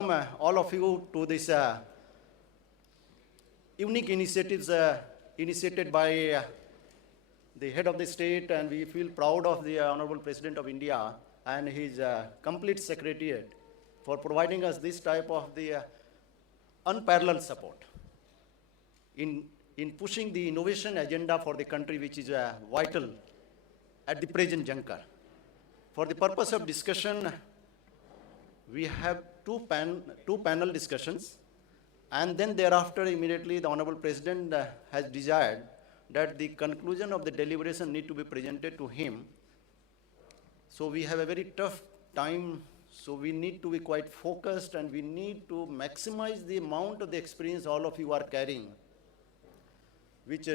All of you to this unique initiatives initiated by the head of the state, and we feel proud of the Honorable President of India and his complete secretariat for providing us this type of the unparalleled support in pushing the innovation agenda for the country, which is vital at the present juncture. For the purpose of discussion, we have two panel discussions, and then thereafter immediately the Honorable President has desired that the conclusion of the deliberation need to be presented to him. So we have a very tough time, so we need to be quite focused and we need to maximize the amount of the experience all of you are carrying, which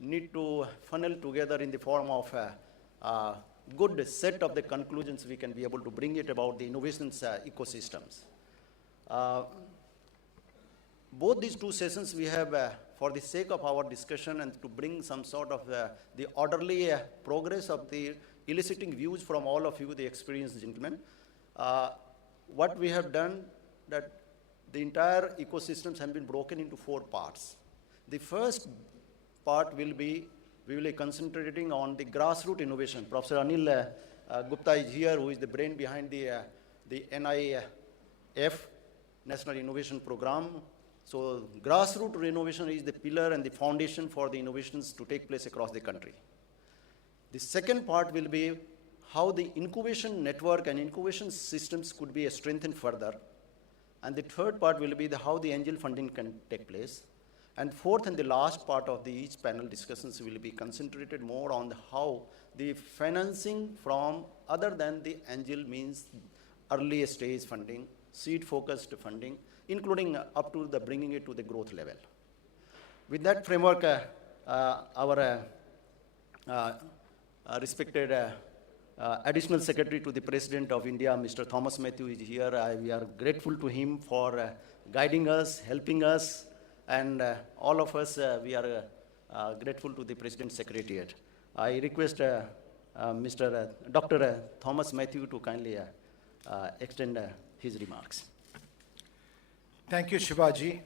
need to funnel together in the form of a good set of the conclusions we can be able to bring it about the innovations ecosystems. Both these two sessions we have for the sake of our discussion and to bring some sort of the orderly progress of the eliciting views from all of you, the experienced gentlemen. What we have done, that the entire ecosystems have been broken into 4 parts. The first part will be, we will be concentrating on the grassroots innovation. Professor Anil Gupta is here, who is the brain behind the NIF, National Innovation Program. So grassroots innovation is the pillar and the foundation for the innovations to take place across the country. The second part will be how the incubation network and incubation systems could be strengthened further. And the third part will be how the angel funding can take place. And fourth and the last part of each panel discussions will be concentrated more on how the financing from other than the angel means early stage funding, seed focused funding, including up to the bringing it to the growth level. With that framework, our respected Additional Secretary to the President of India, Mr. Thomas Matthew, is here. We are grateful to him for guiding us, helping us, and all of us, we are grateful to the President's Secretariat. I request Dr. Thomas Matthew to kindly extend his remarks. Thank you, Shivaji.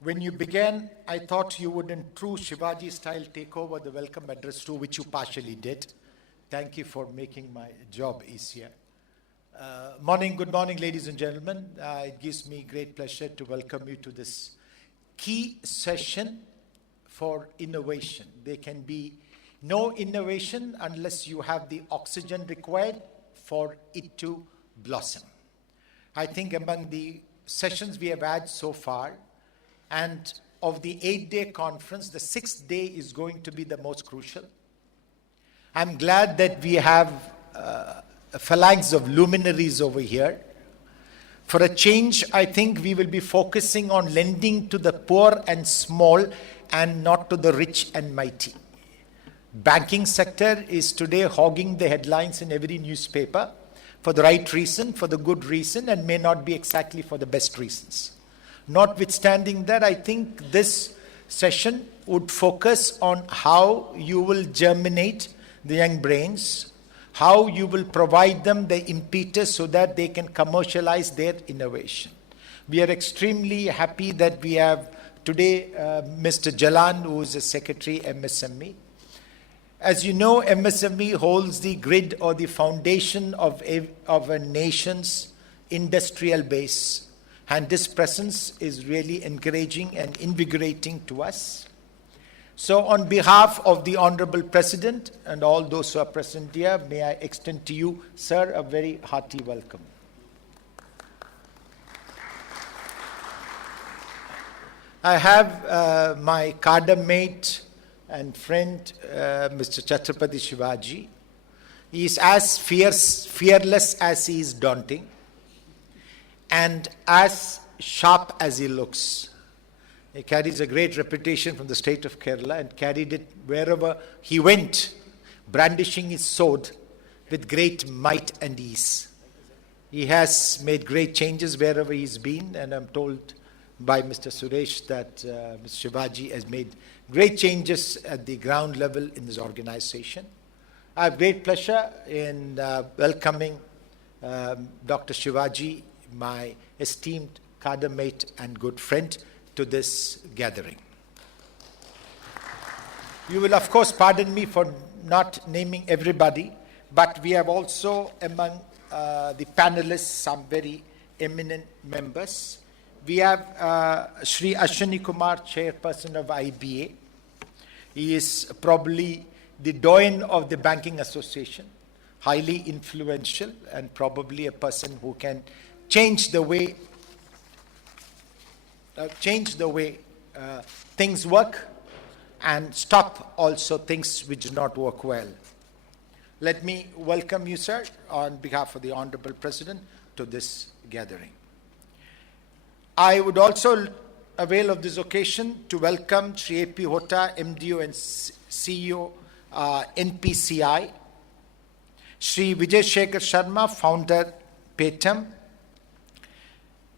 When you began, I thought you would, in true Shivaji style, take over the welcome address too, which you partially did. Thank you for making my job easier. Good morning, ladies and gentlemen. It gives me great pleasure to welcome you to this key session for innovation. There can be no innovation unless you have the oxygen required for it to blossom. I think among the sessions we have had so far, and of the 8-day conference, the 6th day is going to be the most crucial. I'm glad that we have a phalanx of luminaries over here. For a change, I think we will be focusing on lending to the poor and small and not to the rich and mighty. Banking sector is today hogging the headlines in every newspaper for the right reason, for the good reason, and may not be exactly for the best reasons. Notwithstanding that, I think this session would focus on how you will germinate the young brains, how you will provide them the impetus so that they can commercialize their innovation. We are extremely happy that we have today Mr. Jalan, who is a Secretary MSME. As you know, MSME holds the grid or the foundation of a nation's industrial base. And this presence is really encouraging and invigorating to us. So on behalf of the Honorable President and all those who are present here, may I extend to you, sir, a very hearty welcome. I have my cadre mate and friend, Mr. Rashtrapati Shivaji. He is as fearless as he is daunting, and as sharp as he looks. He carries a great reputation from the state of Kerala and carried it wherever he went, brandishing his sword with great might and ease. He has made great changes wherever he's been, and I'm told by Mr. Suresh that Mr. Shivaji has made great changes at the ground level in this organization. I have great pleasure in welcoming Dr. Shivaji, my esteemed cadre mate and good friend to this gathering. You will, of course, pardon me for not naming everybody, but we have also among the panelists some very eminent members. We have Shri Ashwini Kumar, chairperson of IBA. He is probably the doyen of the Banking Association, highly influential and probably a person who can change the way things work and stop also things which do not work well. Let me welcome you, sir, on behalf of the Honorable President to this gathering. I would also avail of this occasion to welcome Shri A.P. Hota, MDO and CEO, NPCI, Shri Vijay Shekhar Sharma, founder, Petam,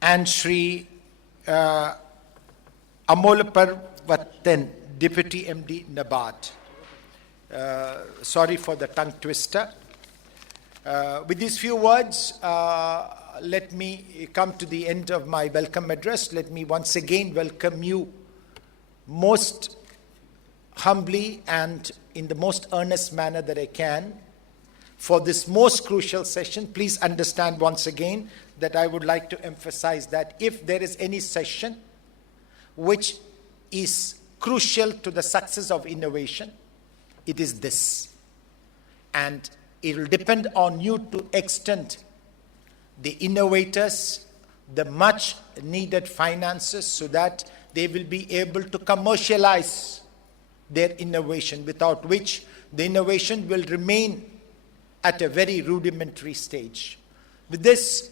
and Shri Amol Parvatan, Deputy MD, NABARD. Sorry for the tongue twister. With these few words, let me come to the end of my welcome address. Let me once again welcome you most humbly and in the most earnest manner that I can for this most crucial session. Please understand once again that I would like to emphasize that if there is any session which is crucial to the success of innovation, it is this. And it will depend on you to extend the innovators the much needed finances so that they will be able to commercialize their innovation, without which the innovation will remain at a very rudimentary stage. With this,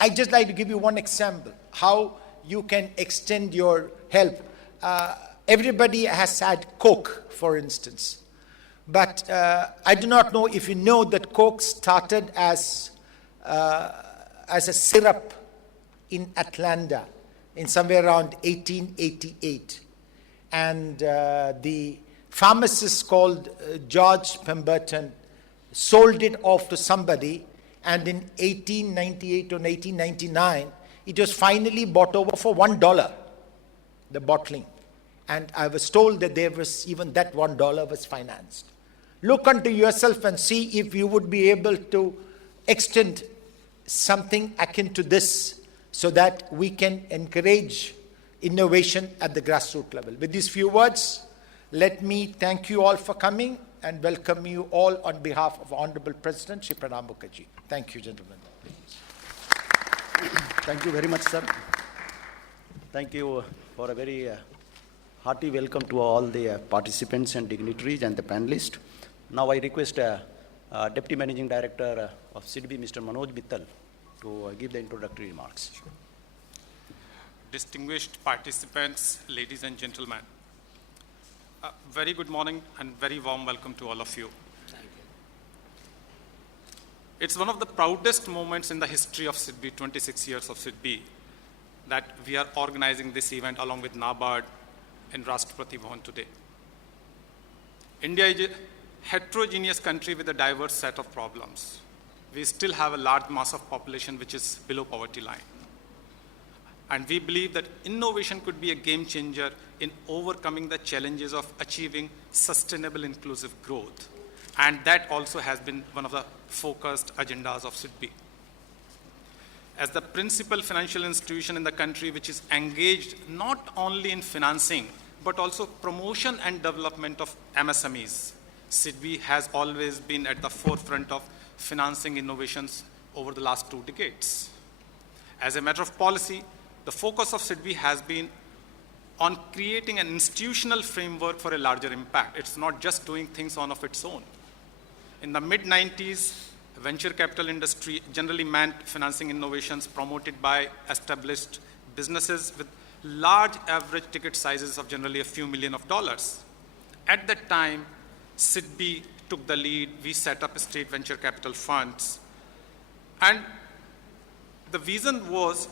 I'd just like to give you one example, how you can extend your help. Everybody has had Coke, for instance. But I do not know if you know that Coke started as a syrup in Atlanta in somewhere around 1888. And the pharmacist called George Pemberton sold it off to somebody, and in 1898 or 1899, it was finally bought over for $1, the bottling. And I was told that there was even that $1 was financed. Look unto yourself and see if you would be able to extend something akin to this so that we can encourage innovation at the grassroots level. With these few words, let me thank you all for coming and welcome you all on behalf of Honorable President Shri Pranab Mukherjee. Thank you, gentlemen. Thank you very much, sir. Thank you for a very hearty welcome to all the participants and dignitaries and the panelists. Now I request Deputy Managing Director of SIDBI, Mr. Manoj Mittal, to give the introductory remarks. Distinguished participants, ladies and gentlemen, very good morning and very warm welcome to all of you. Thank you. It's one of the proudest moments in the history of SIDBI, 26 years of SIDBI, that we are organizing this event along with NABARD in Rashtrapati Bhavan today. India is a heterogeneous country with a diverse set of problems. We still have a large mass of population which is below poverty line. And we believe that innovation could be a game changer in overcoming the challenges of achieving sustainable inclusive growth. And that also has been one of the focused agendas of SIDBI. As the principal financial institution in the country which is engaged not only in financing, but also promotion and development of MSMEs, SIDBI has always been at the forefront of financing innovations over the last 2 decades. As a matter of policy, the focus of SIDBI has been on creating an institutional framework for a larger impact. It's not just doing things on of its own. In the mid-90s, venture capital industry generally meant financing innovations promoted by established businesses with large average ticket sizes of generally a few million of dollars. At that time, SIDBI took the lead. We set up state venture capital funds. And the vision was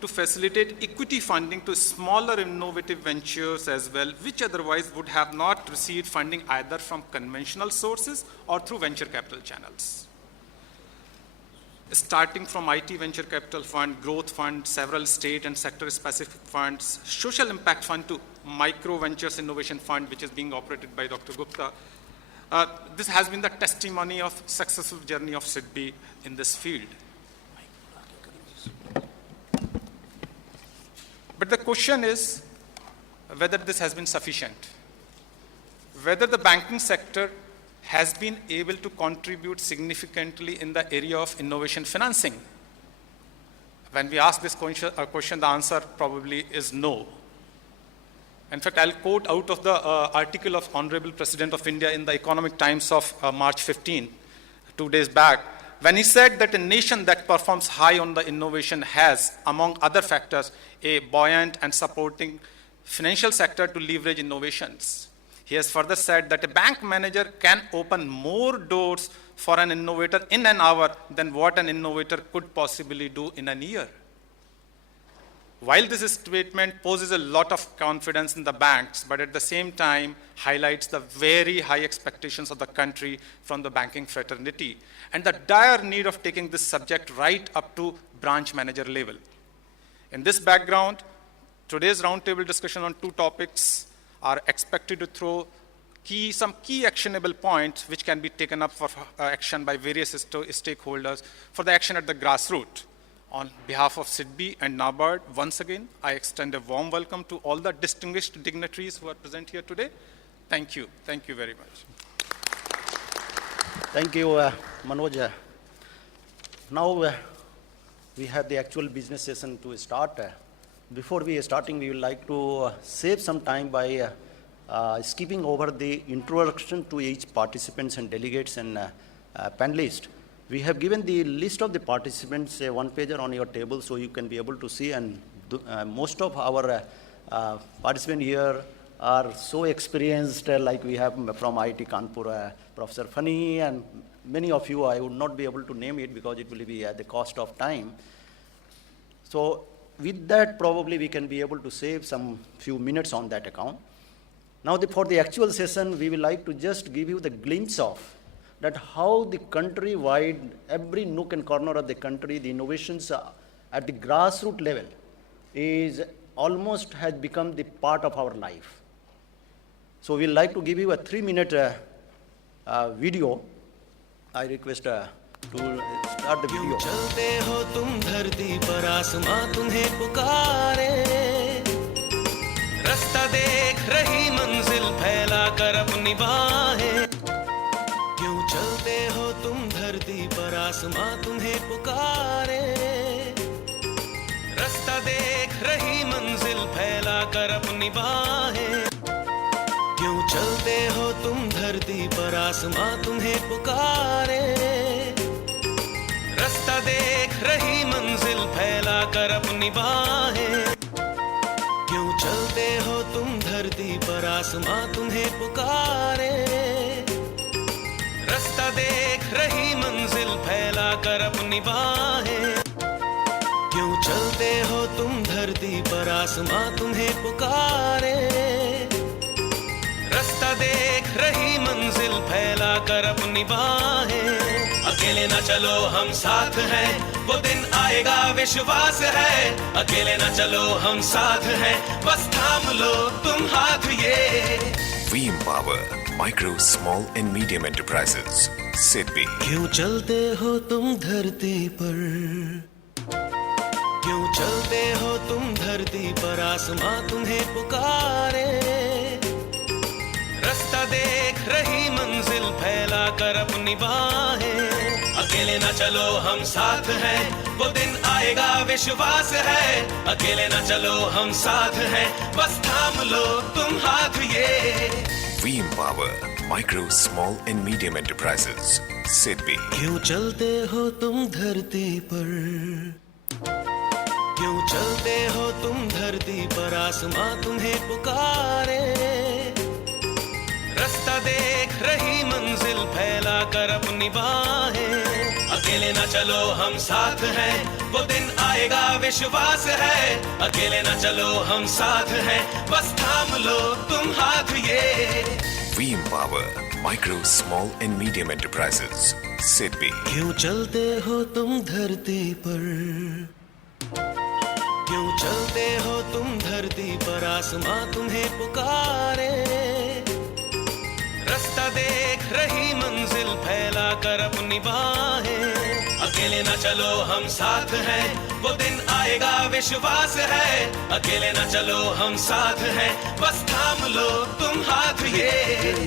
to facilitate equity funding to smaller innovative ventures as well, which otherwise would have not received funding either from conventional sources or through venture capital channels. starting from IT venture capital fund, growth fund, several state and sector specific funds, social impact fund to micro ventures innovation fund, which is being operated by Dr. Gupta. This has been the testimony of successful journey of SIDBI in this field. But the question is whether this has been sufficient, whether the banking sector has been able to contribute significantly in the area of innovation financing. When we ask this question, the answer probably is no. In fact, I'll quote out of the article of Honorable President of India in the Economic Times of March 15, 2 days back, when he said that a nation that performs high on the innovation has, among other factors, a buoyant and supporting financial sector to leverage innovations. He has further said that a bank manager can open more doors for an innovator in an hour than what an innovator could possibly do in a year. While this statement poses a lot of confidence in the banks, but at the same time highlights the very high expectations of the country from the banking fraternity and the dire need of taking this subject right up to branch manager level. In this background, today's roundtable discussion on two topics are expected to throw some key actionable points which can be taken up for action by various stakeholders for the action at the grassroots. On behalf of SIDBI and NABARD, once again, I extend a warm welcome to all the distinguished dignitaries who are present here today. Thank you. Thank you very much. Thank you, Manoj. Now we have the actual business session to start. Before we are starting, we would like to save some time by skipping over the introduction to each participants and delegates and panelists. We have given the list of the participants, a one-pager on your table, so you can be able to see. And most of our participants here are so experienced, like we have from IIT Kanpur, Professor Fani, and many of you, I would not be able to name it because it will be at the cost of time. So with that, probably we can be able to save some few minutes on that account. Now, for the actual session, we would like to just give you the glimpse of that how the country-wide, every nook and corner of the country, the innovations at the grassroots level is almost has become the part of our life. So we'd like to give you a 3-minute video. I request to start the video. चलते हो तुम धरती पर आसमां तुम्हें पुकारे रास्ता देख रही मंजिल फैला कर अपनी बाहें क्यों चलते हो तुम धरती पर आसमां तुम्हें पुकारे रास्ता देख रही मंजिल फैला कर अपनी बाहें क्यों चलते हो तुम धरती पर आसमां तुम्हें पुकारे रास्ता देख रही मंजिल फैला कर अपनी बाहें क्यों चलते हो तुम धरती पर आसमां तुम्हें पुकारे रास्ता देख रही मंजिल फैला कर अपनी बाहें क्यों चलते हो तुम धरती पर आसमां तुम्हें पुकारे रास्ता देख रही मंजिल फैला कर अपनी बाहें अकेले न चलो हम साथ हैं वो दिन आएगा विश्वास है अकेले न चलो हम साथ हैं बस थाम लो तुम हाथ ये We empower micro, small and medium enterprises. SIDBI. क्यों चलते हो तुम धरती पर क्यों चलते हो तुम धरती पर आसमां तुम्हें पुकारे रास्ता देख रही मंजिल फैला कर अपनी बाहें अकेले न चलो हम साथ हैं वो दिन आएगा विश्वास है अकेले न चलो हम साथ हैं बस थाम लो तुम हाथ ये We empower micro, small and medium enterprises. SIDBI. क्यों चलते हो तुम धरती पर क्यों चलते हो तुम धरती पर आसमां तुम्हें पुकारे रास्ता देख रही मंजिल फैला कर अपनी बाहें अकेले न चलो हम साथ हैं वो दिन आएगा विश्वास है अकेले न चलो हम साथ हैं बस थाम लो तुम हाथ ये We empower micro, small and medium enterprises. SIDBI. क्यों चलते हो तुम धरती पर, क्यों चलते हो तुम धरती पर, आसमां तुम्हें पुकारे, रास्ता देख रही मंजिल फैला कर अपनी बाहें, अकेले ना चलो हम साथ हैं, वो दिन आएगा विश्वास है, अकेले ना चलो हम साथ हैं, बस थाम लो तुम हाथ ये।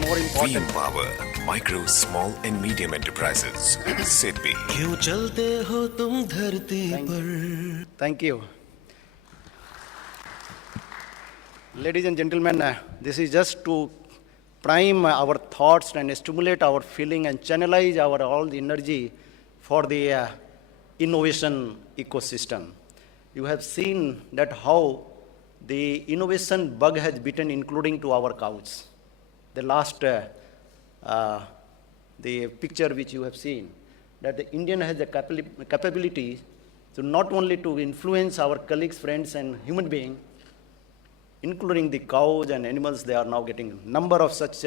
More We important. empower micro, small and medium enterprises. SIDBI. क्यों चलते हो तुम धरती पर। Thank you. Ladies and gentlemen, this is just to prime our thoughts and stimulate our feeling and channelize our all the energy for the innovation ecosystem. You have seen that how the innovation bug has bitten, including to our cows. The last, the picture which you have seen, that the Indian has the capability to not only to influence our colleagues, friends, and human beings, including the cows and animals, they are now getting number of such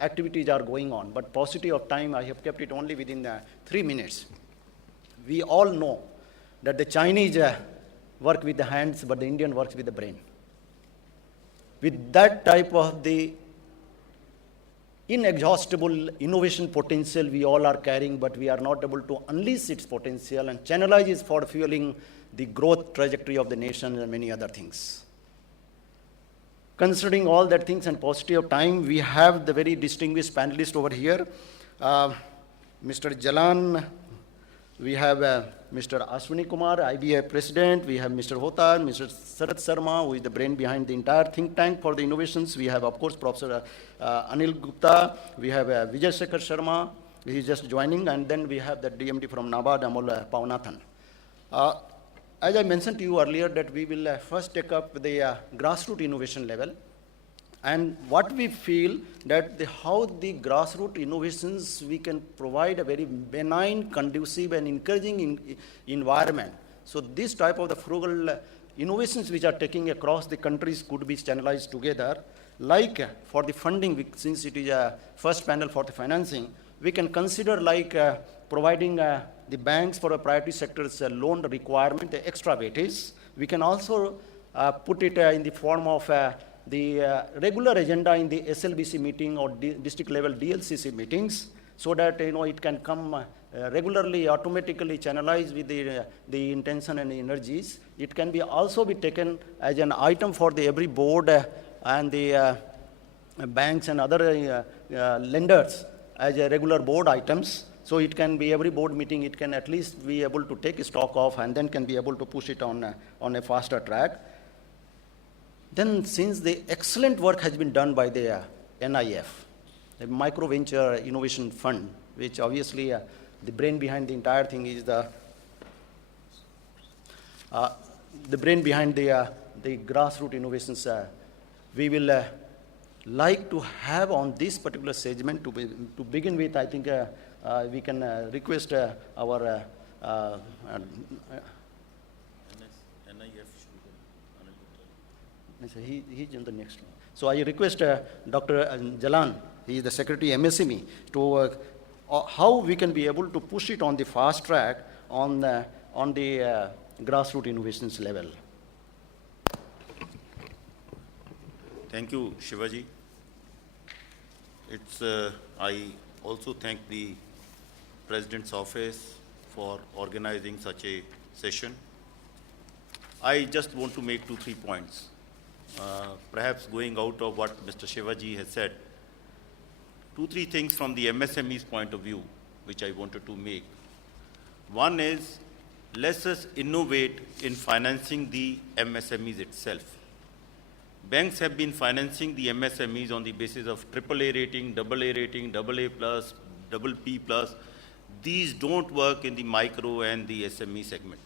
activities are going on. But paucity of time, I have kept it only within 3 minutes. We all know that the Chinese work with the hands, but the Indian works with the brain. With that type of the inexhaustible innovation potential we all are carrying, but we are not able to unleash its potential and channelize it for fueling the growth trajectory of the nation and many other things. Considering all that things and paucity of time, we have the very distinguished panelists over here. Mr. Jalan, we have Mr. Ashwini Kumar, IBA President. We have Mr. Hotar, Mr. Sarat Sharma, who is the brain behind the entire think tank for the innovations. We have, of course, Professor Anil Gupta. We have Vijay Shekhar Sharma. He is just joining. And then we have the DMD from NABARD, Amol Pavanathan. As I mentioned to you earlier, that we will first take up the grassroots innovation level, and what we feel that how the grassroots innovations we can provide a very benign, conducive, and encouraging environment. So this type of the frugal innovations which are taking across the countries could be channelized together. Like for the funding, since it is a first panel for the financing, we can consider like providing the banks for a priority sector's loan requirement, the extra weightage. We can also put it in the form of the regular agenda in the SLBC meeting or district level DLCC meetings, so that it can come regularly, automatically channelized with the intention and the energies. It can be also be taken as an item for the every board and the banks and other lenders as a regular board items. So it can be every board meeting, it can at least be able to take stock of and then can be able to push it on a faster track. Then since the excellent work has been done by the NIF, the Micro Venture Innovation Fund, which obviously the brain behind the entire thing is the brain behind the grassroots innovations, we will like to have on this particular segment to begin with. I think we can request our he's in the next one. So I request Dr. Jalan, he is the Secretary MSME, to how we can be able to push it on the fast track on the grassroots innovations level. Thank you, Shivaji. I also thank the President's office for organizing such a session. I just want to make 2-3 points. Perhaps going out of what Mr. Shivaji has said, 2-3 things from the MSME's point of view, which I wanted to make. One is, let us innovate in financing the MSMEs itself. Banks have been financing the MSMEs on the basis of AAA rating, AA rating, AA+, PP+. These don't work in the micro and the SME segment.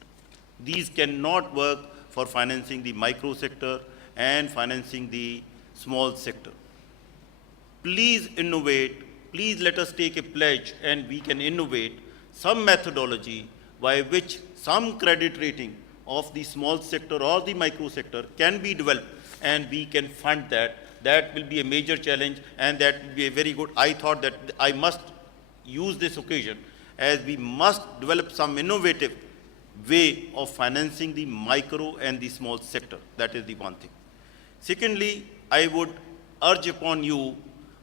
These cannot work for financing the micro sector and financing the small sector. Please innovate. Please let us take a pledge and we can innovate some methodology by which some credit rating of the small sector or the micro sector can be developed, and we can fund that that will be a major challenge, and that will be a very good. I thought that I must use this occasion as we must develop some innovative way of financing the micro and the small sector. That is the one thing. Secondly, I would urge upon you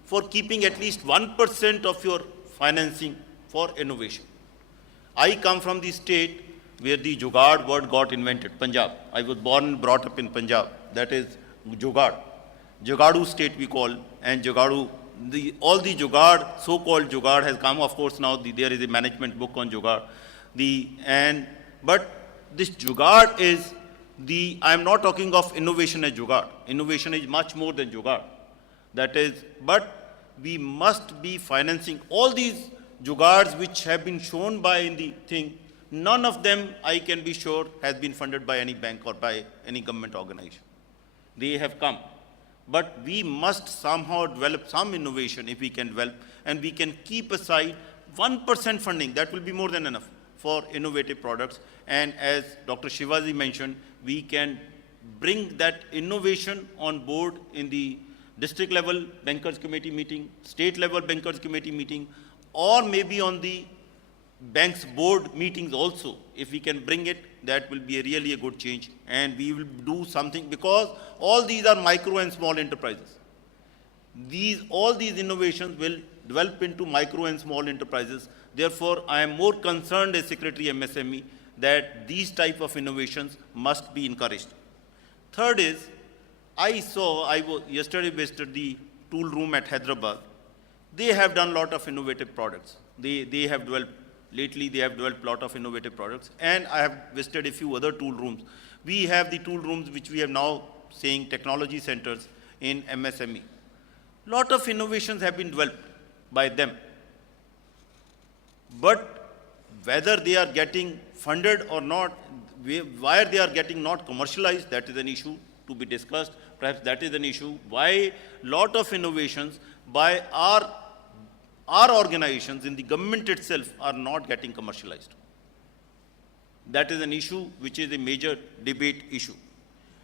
for keeping at least 1% of your financing for innovation. I come from the state where the Jugaad word got invented, Punjab. I was born and brought up in Punjab. That is Jugaad. Jugadu state we call, and Jugadu, all the Jugaad, so-called Jugaad has come. Of course, now there is a management book on Jugaad. But this Jugaad is I am not talking of innovation as Jugaad. Innovation is much more than Jugaad. That is, but we must be financing all these Jugaads which have been shown by in the thing. None of them, I can be sure, has been funded by any bank or by any government organization. They have come. But we must somehow develop some innovation if we can develop, and we can keep aside 1% funding. That will be more than enough for innovative products. And as Dr. Shivaji mentioned, we can bring that innovation on board in the district level bankers committee meeting, state level bankers committee meeting, or maybe on the bank's board meetings also. If we can bring it, that will be really a good change. And we will do something, because all these are micro and small enterprises. All these innovations will develop into micro and small enterprises. Therefore, I am more concerned as Secretary MSME that these type of innovations must be encouraged. Third is, I yesterday visited the tool room at Hyderabad. They have done a lot of innovative products. They have developed a lot of innovative products. And I have visited a few other tool rooms. We have the tool rooms which we have now saying technology centers in MSME. Lot of innovations have been developed by them. But whether they are getting funded or not, why they are getting not commercialized, that is an issue to be discussed. Perhaps that is an issue. Why lot of innovations by our organizations in the government itself are not getting commercialized. That is an issue which is a major debate issue.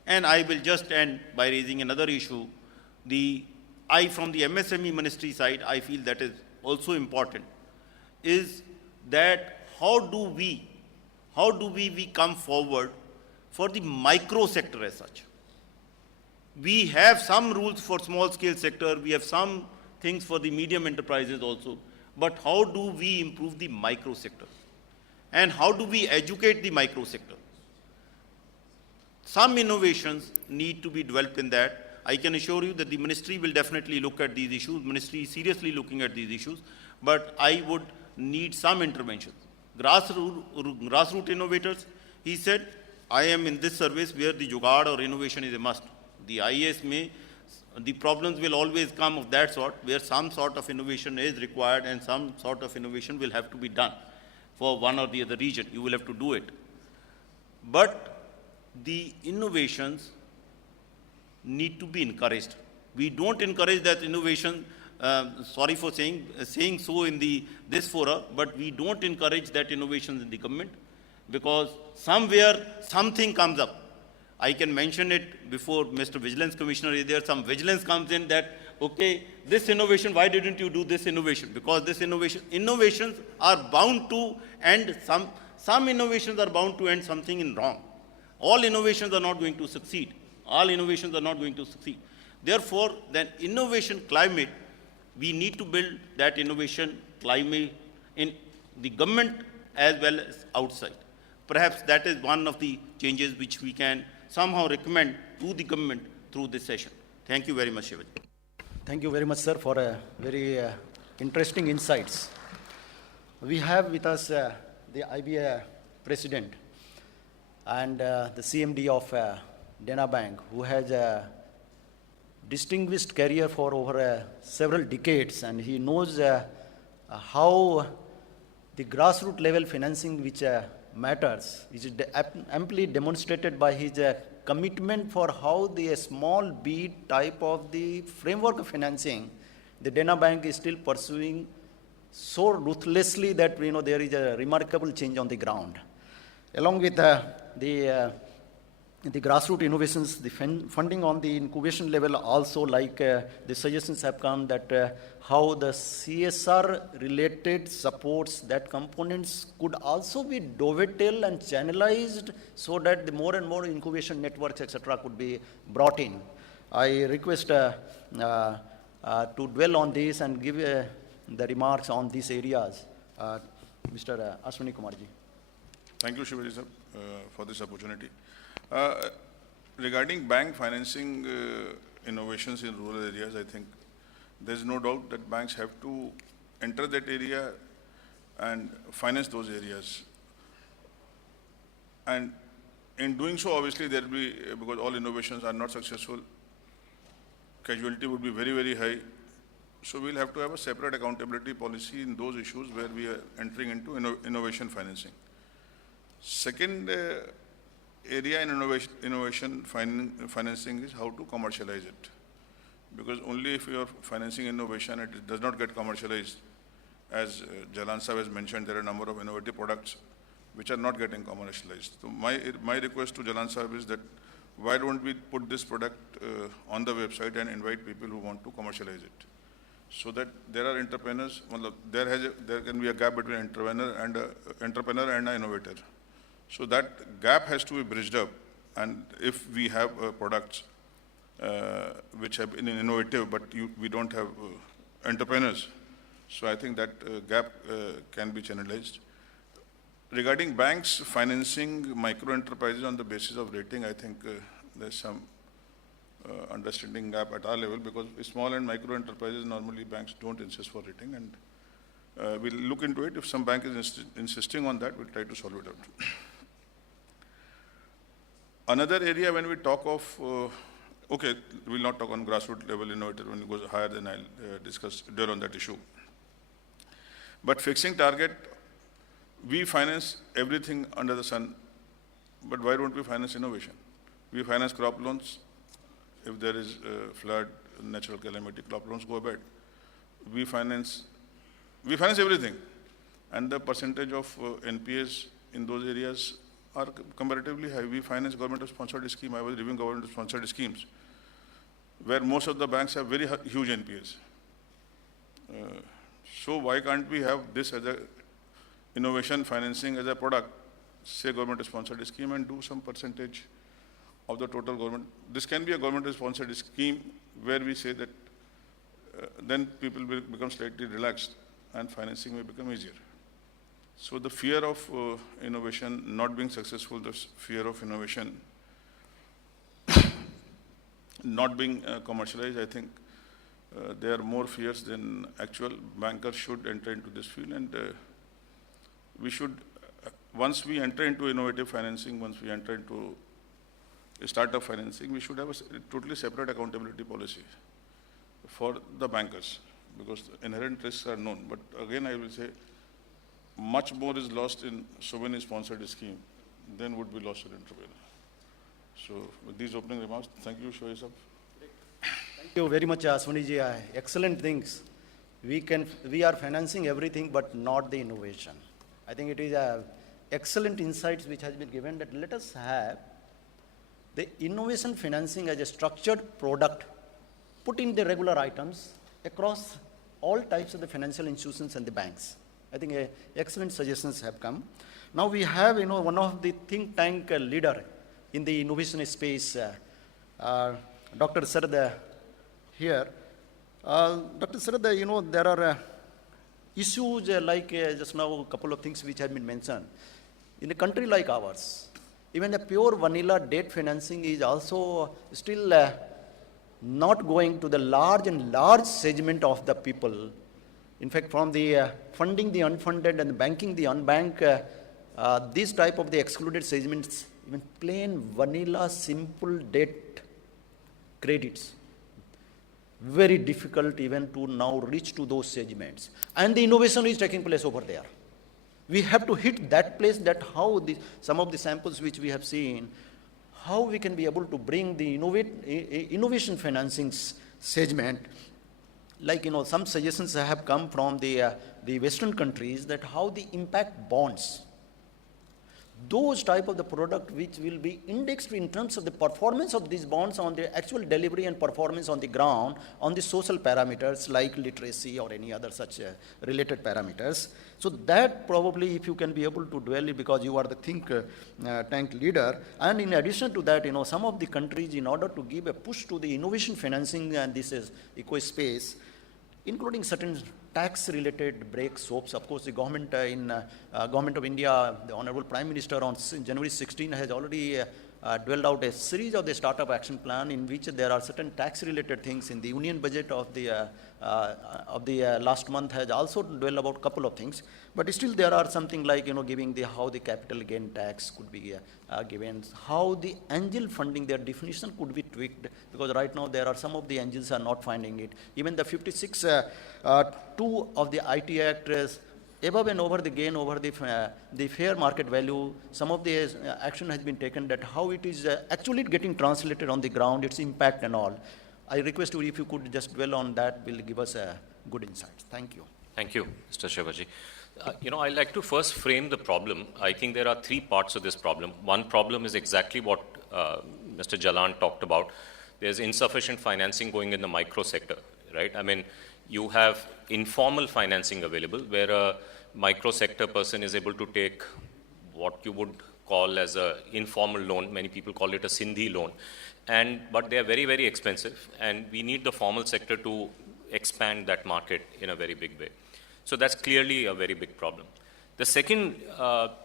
And I will just end by raising another issue. From the MSME ministry side, I feel that is also important, is that how do we come forward for the micro sector as such? We have some rules for small scale sector, we have some things for the medium enterprises also, but how do we improve the micro sector? And how do we educate the micro sector? Some innovations need to be developed in that. I can assure you that the ministry will definitely look at these issues. Ministry is seriously looking at these issues, but I would need some interventions. Grassroots innovators, he said, I am in this service where the jugaad or innovation is a must. The IAS the problems will always come of that sort, where some sort of innovation is required and some sort of innovation will have to be done for one or the other region. You will have to do it. But the innovations need to be encouraged. We don't encourage that innovation, sorry for saying so in this fora, but we don't encourage that innovation in the government, because somewhere something comes up. I can mention it before Mr. Vigilance Commissioner is there. Some vigilance comes in that, okay, this innovation, why didn't you do this innovation? Because this innovations are bound to end, some innovations are bound to end something in wrong. All innovations are not going to succeed. All innovations are not going to succeed. Therefore, then innovation climate, we need to build that innovation climate in the government as well as outside. Perhaps that is one of the changes which we can somehow recommend to the government through this session. Thank you very much, Shivaji. Thank you very much, sir, for very interesting insights. We have with us the IBA president and the CMD of Dena Bank, who has a distinguished career for over several decades, and he knows how the grassroots level financing which matters is amply demonstrated by his commitment for how the small beat type of the framework of financing the Dena Bank is still pursuing so ruthlessly that there is a remarkable change on the ground. Along with the the grassroots innovations, the funding on the incubation level also, like the suggestions have come that how the CSR related supports, that components could also be dovetailed and channelized so that the more and more incubation networks, etc., could be brought in. I request to dwell on this and give the remarks on these areas. Mr. Ashwini Kumarji. Thank you, Shivaji sir, for this opportunity. Regarding bank financing innovations in rural areas, I think there's no doubt that banks have to enter that area and finance those areas. And in doing so, obviously, there will be, because all innovations are not successful, casualty would be very, very high. So we'll have to have a separate accountability policy in those issues where we are entering into innovation financing. Second area in innovation financing is how to commercialize it. Because only if you are financing innovation, it does not get commercialized. As Jalan Sahib has mentioned, there are a number of innovative products which are not getting commercialized. So my request to Jalan Sahib is that why don't we put this product on the website and invite people who want to commercialize it? So that there are entrepreneurs, there can be a gap between entrepreneur and an innovator. So that gap has to be bridged up, and if we have products which have been innovative, but we don't have entrepreneurs, so I think that gap can be channelized. Regarding banks financing micro enterprises on the basis of rating, I think there's some understanding gap at our level, because small and micro enterprises normally banks don't insist for rating, and we'll look into it. If some bank is insisting on that, we'll try to solve it out. Another area when we talk of, okay, we'll not talk on grassroots level innovator. When it goes higher, then I'll dwell on that issue. But fixing target, we finance everything under the sun, but why don't we finance innovation? We finance crop loans. If there is flood, natural calamity, crop loans go bad. We finance everything. And the percentage of NPAs in those areas are comparatively high. We finance government-sponsored scheme. I was reviewing government-sponsored schemes, where most of the banks have very huge NPAs. So why can't we have this as a innovation financing as a product, say government-sponsored scheme, and do some percentage of the total government? This can be a government-sponsored scheme where we say that then people will become slightly relaxed and financing may become easier. So the fear of innovation not being successful, the fear of innovation not being commercialized, I think there are more fears than actual. Bankers should enter into this field, and we should, once we enter into innovative financing, once we enter into startup financing, we should have a totally separate accountability policy for the bankers, because inherent risks are known. But again, I will say, much more is lost in so many sponsored schemes than would be lost in entrepreneur. So with these opening remarks, thank you, Shoaib sir. Thank you very much, Ashwini ji. Excellent things. We are financing everything, but not the innovation. I think it is excellent insights which has been given, that let us have the innovation financing as a structured product, put in the regular items across all types of the financial institutions and the banks. I think excellent suggestions have come. Now we have, one of the think tank leader in the innovation space, Dr. Sarada here. Dr. Sarada, there are issues like just now a couple of things which have been mentioned. In a country like ours, even the pure vanilla debt financing is also still not going to the large segment of the people. In fact, from the funding the unfunded and banking the unbanked, these type of the excluded segments, even plain vanilla simple debt credits, very difficult even to now reach to those segments. And the innovation is taking place over there. We have to hit that place, that how some of the samples which we have seen, how we can be able to bring the innovation financing segment. Like, some suggestions have come from the Western countries, that how the impact bonds, those type of the product which will be indexed in terms of the performance of these bonds on the actual delivery and performance on the ground, on the social parameters like literacy or any other such related parameters. So that probably, if you can be able to dwell, because you are the think tank leader, and in addition to that, some of the countries, in order to give a push to the innovation financing and this is eco space, including certain tax-related break soaps. Of course, the government Government of India, the Honorable Prime Minister on January 16 has already dwelled out a series of the startup action plan in which there are certain tax-related things. In the union budget of the last month has also dwelled about a couple of things. But still there are something like, giving how the capital gain tax could be given, how the angel funding, their definition could be tweaked, because right now there are some of the angels are not finding it. Even the 56(2) of the IT Act is above and over the gain over the fair market value. Some of the action has been taken that how it is actually getting translated on the ground, its impact and all. I request you, if you could just dwell on that, will give us a good insight. Thank you. Thank you, Mr. Shivaji. I'd like to first frame the problem. I think there are three parts of this problem. One problem is exactly what Mr. Jalan talked about. There's insufficient financing going in the micro sector, right? I mean, you have informal financing available where a micro sector person is able to take what you would call as an informal loan. Many people call it a Sindhi loan. But they are very, very expensive, and we need the formal sector to expand that market in a very big way. So that's clearly a very big problem. The second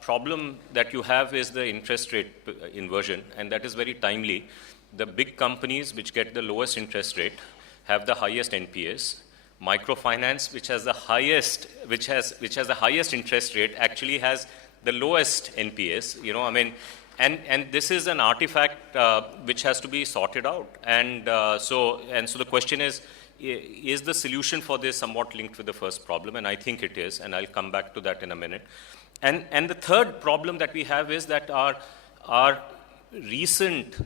problem that you have is the interest rate inversion, and that is very timely. The big companies which get the lowest interest rate have the highest NPAs. Microfinance, which has the highest interest rate, actually has the lowest NPAs. And this is an artifact which has to be sorted out. And so the question is the solution for this somewhat linked with the first problem? And I think it is, and I'll come back to that in a minute. And the third problem that we have is that our recent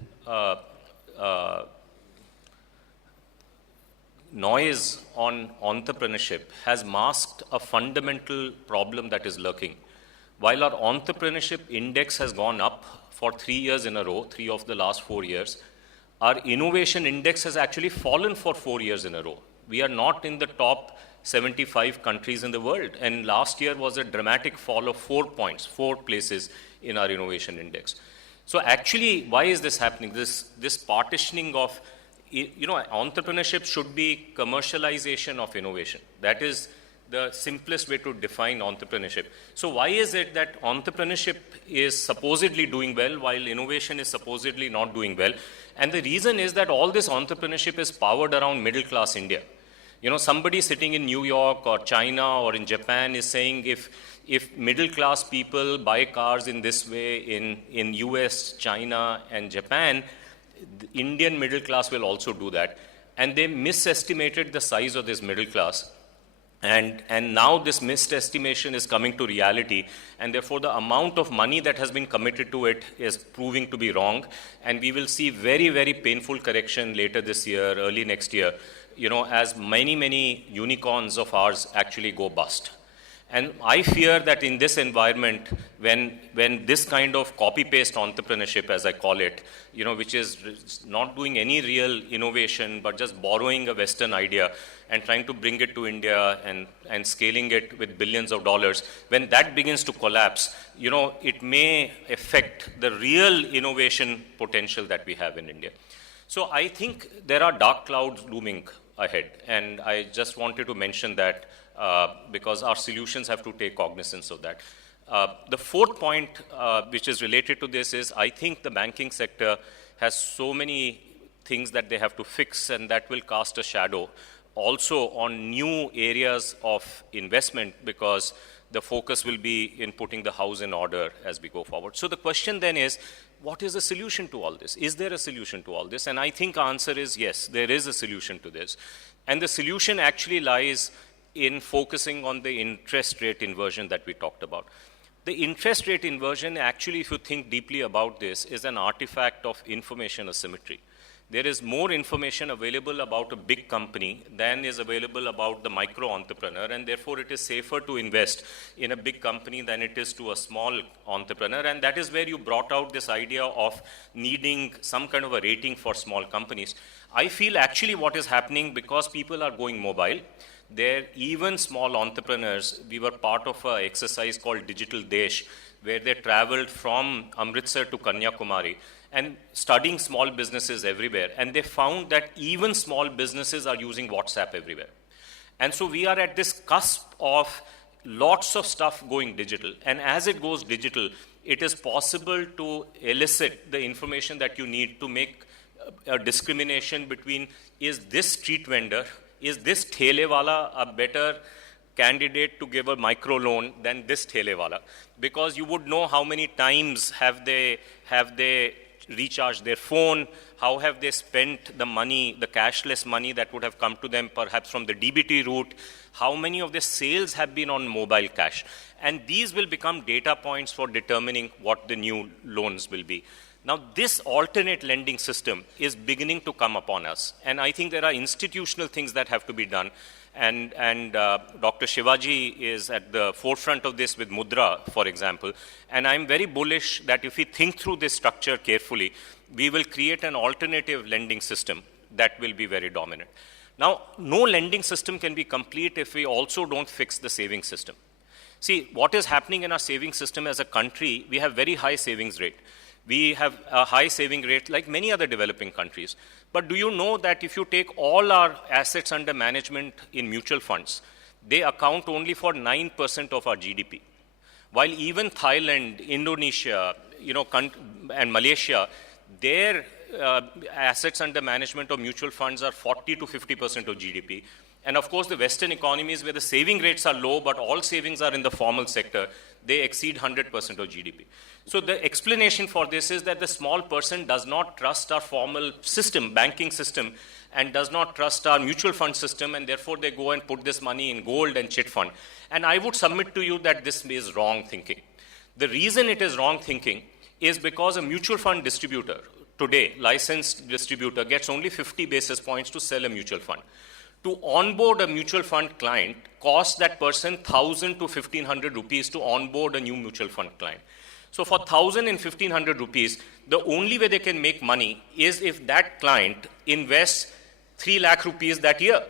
noise on entrepreneurship has masked a fundamental problem that is lurking. While our entrepreneurship index has gone up for 3 years in a row, 3 of the last 4 years, our innovation index has actually fallen for 4 years in a row. We are not in the top 75 countries in the world. And last year was a dramatic fall of 4 points, 4 places in our innovation index. So actually, why is this happening? This partitioning of, entrepreneurship should be commercialization of innovation. That is the simplest way to define entrepreneurship. So why is it that entrepreneurship is supposedly doing well while innovation is supposedly not doing well? And the reason is that all this entrepreneurship is powered around middle class India. Somebody sitting in New York or China or in Japan is saying if middle class people buy cars in this way in US, China and Japan, the Indian middle class will also do that. And they misestimated the size of this middle class. And now this missed estimation is coming to reality, and therefore the amount of money that has been committed to it is proving to be wrong, and we will see very, very painful correction later this year, early next year, as many unicorns of ours actually go bust. And I fear that in this environment, when this kind of copy-paste entrepreneurship, as I call it, which is not doing any real innovation, but just borrowing a Western idea and trying to bring it to India and scaling it with billions of dollars, when that begins to collapse, it may affect the real innovation potential that we have in India. So I think there are dark clouds looming ahead, and I just wanted to mention that because our solutions have to take cognizance of that. The fourth point, which is related to this, is I think the banking sector has so many things that they have to fix, and that will cast a shadow also on new areas of investment, because the focus will be in putting the house in order as we go forward. So the question then is, what is the solution to all this? Is there a solution to all this? And I think our answer is yes, there is a solution to this. And the solution actually lies in focusing on the interest rate inversion that we talked about. The interest rate inversion, actually, if you think deeply about this, is an artifact of information asymmetry. There is more information available about a big company than is available about the micro entrepreneur, and therefore it is safer to invest in a big company than it is to a small entrepreneur. And that is where you brought out this idea of needing some kind of a rating for small companies. I feel actually what is happening, because people are going mobile, there, even small entrepreneurs, we were part of an exercise called Digital Desh, where they traveled from Amritsar to Kanyakumari and studying small businesses everywhere. And they found that even small businesses are using WhatsApp everywhere. And so we are at this cusp of lots of stuff going digital. And as it goes digital, it is possible to elicit the information that you need to make a discrimination between, is this street vendor, is this thele wala a better candidate to give a micro loan than this thele wala? Because you would know how many times have they recharged their phone, how have they spent the money, the cashless money that would have come to them perhaps from the DBT route, how many of the sales have been on mobile cash. And these will become data points for determining what the new loans will be. Now, this alternate lending system is beginning to come upon us. And I think there are institutional things that have to be done. And Dr. Shivaji is at the forefront of this with Mudra, for example. And I'm very bullish that if we think through this structure carefully, we will create an alternative lending system that will be very dominant. Now, no lending system can be complete if we also don't fix the saving system. See, what is happening in our saving system as a country, we have very high savings rate. We have a high saving rate like many other developing countries. But do you know that if you take all our assets under management in mutual funds, they account only for 9% of our GDP? While even Thailand, Indonesia, and Malaysia, their assets under management of mutual funds are 40 to 50% of GDP. And of course, the Western economies where the saving rates are low, but all savings are in the formal sector, they exceed 100% of GDP. So the explanation for this is that the small person does not trust our formal system, banking system, and does not trust our mutual fund system, and therefore they go and put this money in gold and chit fund. And I would submit to you that this is wrong thinking. The reason it is wrong thinking is because a mutual fund distributor, today, licensed distributor, gets only 50 basis points to sell a mutual fund. To onboard a mutual fund client costs that person 1,000 to 1,500 rupees to onboard a new mutual fund client. So for 1,000 and 1,500 rupees, the only way they can make money is if that client invests 3 lakh rupees that year.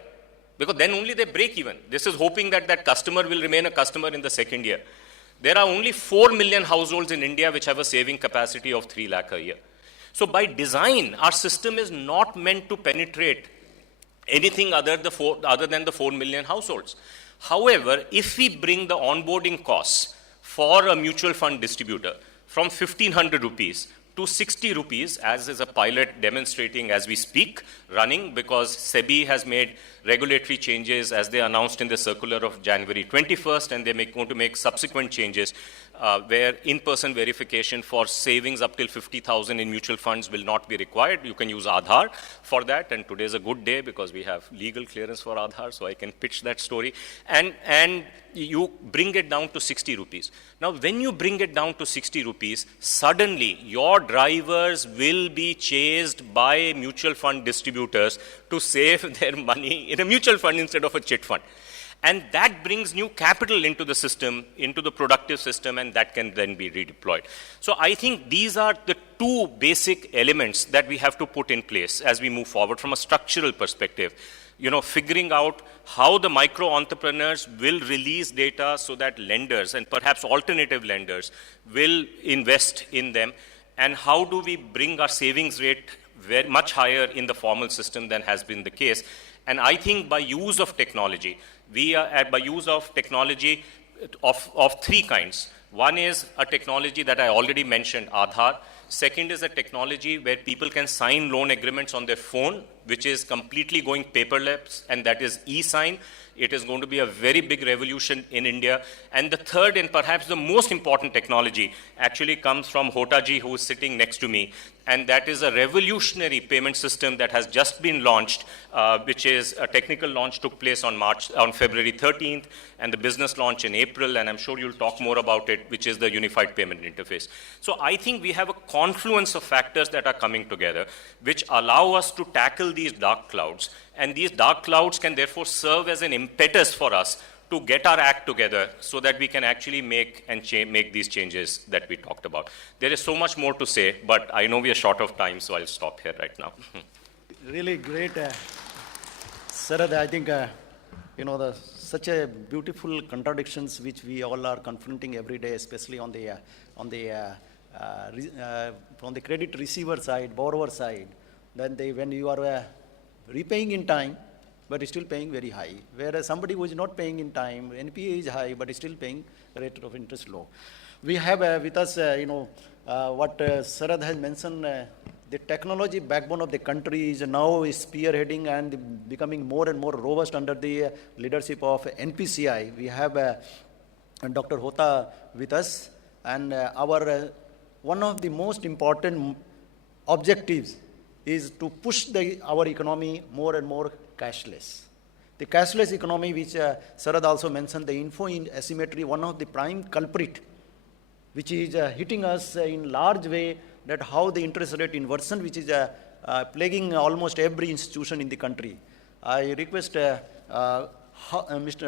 Because then only they break even. This is hoping that that customer will remain a customer in the second year. There are only 4 million households in India which have a saving capacity of 3 lakh a year. So by design, our system is not meant to penetrate anything other than the 4 million households. However, if we bring the onboarding costs for a mutual fund distributor from 1,500 rupees to 60 rupees, as is a pilot demonstrating as we speak, running, because SEBI has made regulatory changes as they announced in the circular of January 21st, and they're going to make subsequent changes where in-person verification for savings up till 50,000 in mutual funds will not be required. You can use Aadhaar for that, and today is a good day because we have legal clearance for Aadhaar, so I can pitch that story. And you bring it down to 60 rupees. Now, when you bring it down to 60 rupees, suddenly your drivers will be chased by mutual fund distributors to save their money in a mutual fund instead of a chit fund. And that brings new capital into the system, into the productive system, and that can then be redeployed. So I think these are the two basic elements that we have to put in place as we move forward from a structural perspective. Figuring out how the micro entrepreneurs will release data so that lenders and perhaps alternative lenders will invest in them, and how do we bring our savings rate very much higher in the formal system than has been the case. And I think by use of technology, by use of technology of three kinds. One is a technology that I already mentioned, Aadhaar. Second is a technology where people can sign loan agreements on their phone, which is completely going paperless, and that is e-sign. It is going to be a very big revolution in India. And the third and perhaps the most important technology actually comes from Hotaji, who is sitting next to me. And that is a revolutionary payment system that has just been launched, which is a technical launch took place on February 13th, and the business launch in April. And I'm sure you'll talk more about it which is the unified payment interface. So I think we have a confluence of factors that are coming together, which allow us to tackle these dark clouds. And these dark clouds can therefore serve as an impetus for us to get our act together so that we can actually make these changes that we talked about. There is so much more to say, but I know we are short of time, so I'll stop here right now. Really great, Sarad. I think, such a beautiful contradictions which we all are confronting every day, especially on the from the credit receiver side, borrower side. Then when you are repaying in time, but is still paying very high. Whereas somebody who is not paying in time, NPA is high, but is still paying rate of interest low. We have with us, what Sarad has mentioned, the technology backbone of the country is now spearheading and becoming more and more robust under the leadership of NPCI. We have Dr. Hota with us, and our one of the most important objectives is to push our economy more and more cashless. The cashless economy, which Sarad also mentioned, the info asymmetry, one of the prime culprit, which is hitting us in large way, that how the interest rate inversion, which is plaguing almost every institution in the country. I request Mr.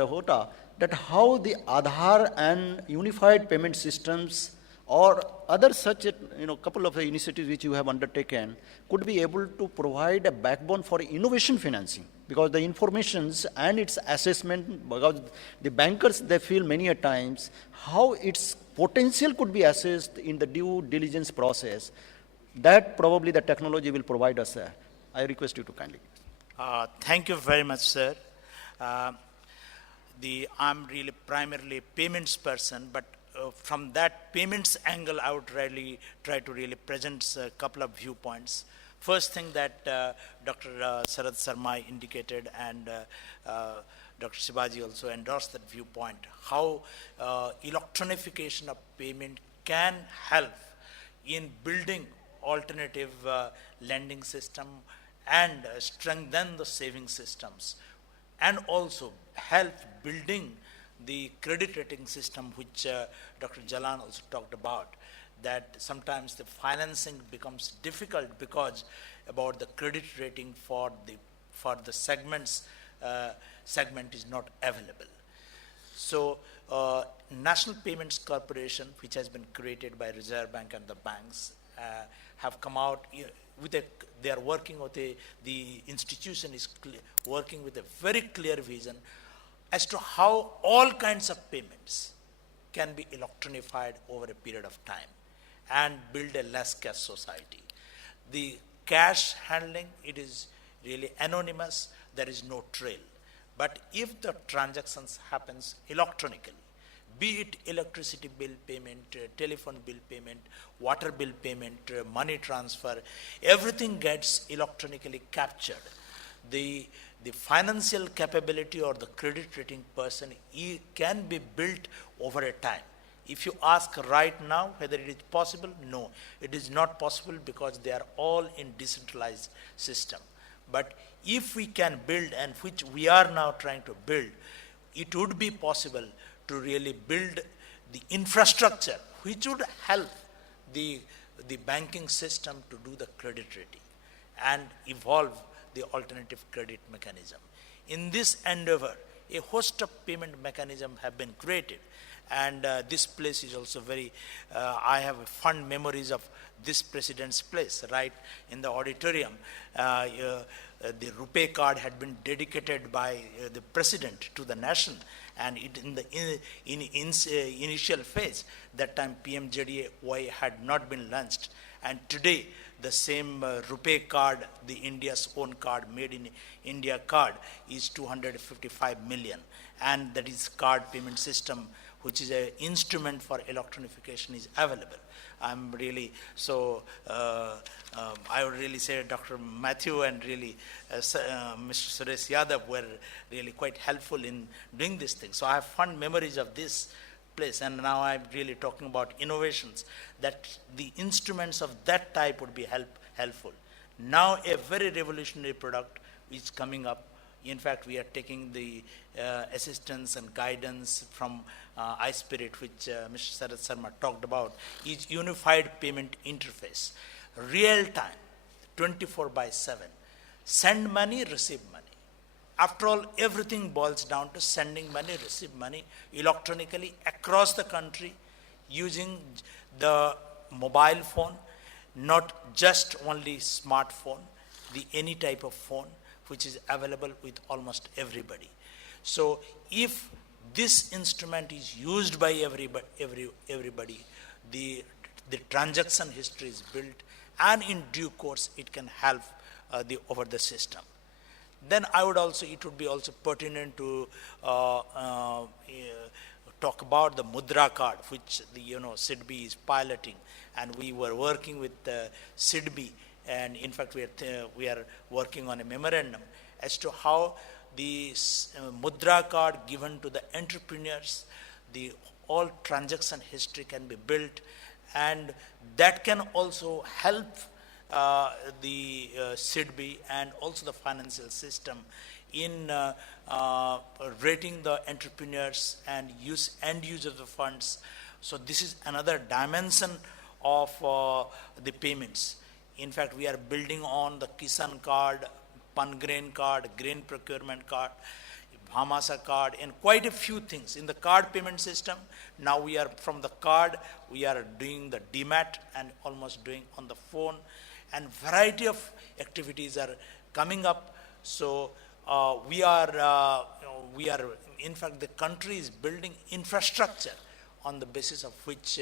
Hota that how the Aadhaar and unified payment systems or other such couple of initiatives which you have undertaken could be able to provide a backbone for innovation financing, because the informations and its assessment, because the bankers, they feel many a times how its potential could be assessed in the due diligence process, that probably the technology will provide us. I request you to kindly. Thank you very much, sir. I'm really primarily a payments person, but from that payments angle, I would really try to really present a couple of viewpoints. First thing that Dr. Sarad Sarma indicated, and Dr. Shivaji also endorsed that viewpoint, how electronification of payment can help in building alternative lending system and strengthen the saving systems, and also help building the credit rating system, which Dr. Jalan also talked about, that sometimes the financing becomes difficult because about the credit rating for the segment is not available. So National Payments Corporation, which has been created by Reserve Bank and the banks, have come out with they are working with the institution is working with a very clear vision as to how all kinds of payments can be electronified over a period of time and build a less cash society. The cash handling, it is really anonymous, there is no trail. But if the transactions happens electronically, be it electricity bill payment, telephone bill payment, water bill payment, money transfer, everything gets electronically captured. The financial capability or the credit rating person can be built over a time. If you ask right now whether it is possible, no, it is not possible because they are all in decentralized system. But if we can build, and which we are now trying to build, it would be possible to really build the infrastructure which would help the banking system to do the credit rating and evolve the alternative credit mechanism. In this endeavor, a host of payment mechanisms have been created, and this place is also very, I have fond memories of this president's place, right in the auditorium. The RuPay card had been dedicated by the president to the nation, and it in the initial phase, that time PMJDY had not been launched, and today the same RuPay card, the India's own card, made in India card, is 255 million, and that is card payment system, which is an instrument for electronification, is available. I'm really, so I would really say Dr. Matthew and really Mr. Suresh Yadav were really quite helpful in doing this thing. So I have fond memories of this place, and now I'm really talking about innovations, that the instruments of that type would be helpful. Now a very revolutionary product is coming up, In fact, we are taking the assistance and guidance from iSpirit, which Mr. Sarath Sharma talked about, is unified payment interface, real time, 24/7. Send money, receive money. After all, everything boils down to sending money, receive money electronically across the country using the mobile phone, not just only smartphone, the any type of phone which is available with almost everybody. So if this instrument is used by everybody, the transaction history is built, and in due course it can help over the system. Then it would be also pertinent to talk about the Mudra card, which SIDBI is piloting, and we were working with SIDBI, and in fact we are working on a memorandum as to how the Mudra card given to the entrepreneurs, the all transaction history can be built, and that can also help the SIDBI and also the financial system in rating the entrepreneurs and end use of the funds. So this is another dimension of the payments. In fact, we are building on the Kisan card, Pangrain card, grain procurement card, Bhamasa card, and quite a few things in the card payment system. Now we are from the card, we are doing the DMAT and almost doing on the phone, and variety of activities are coming up. So we are, in fact, the country is building infrastructure on the basis of which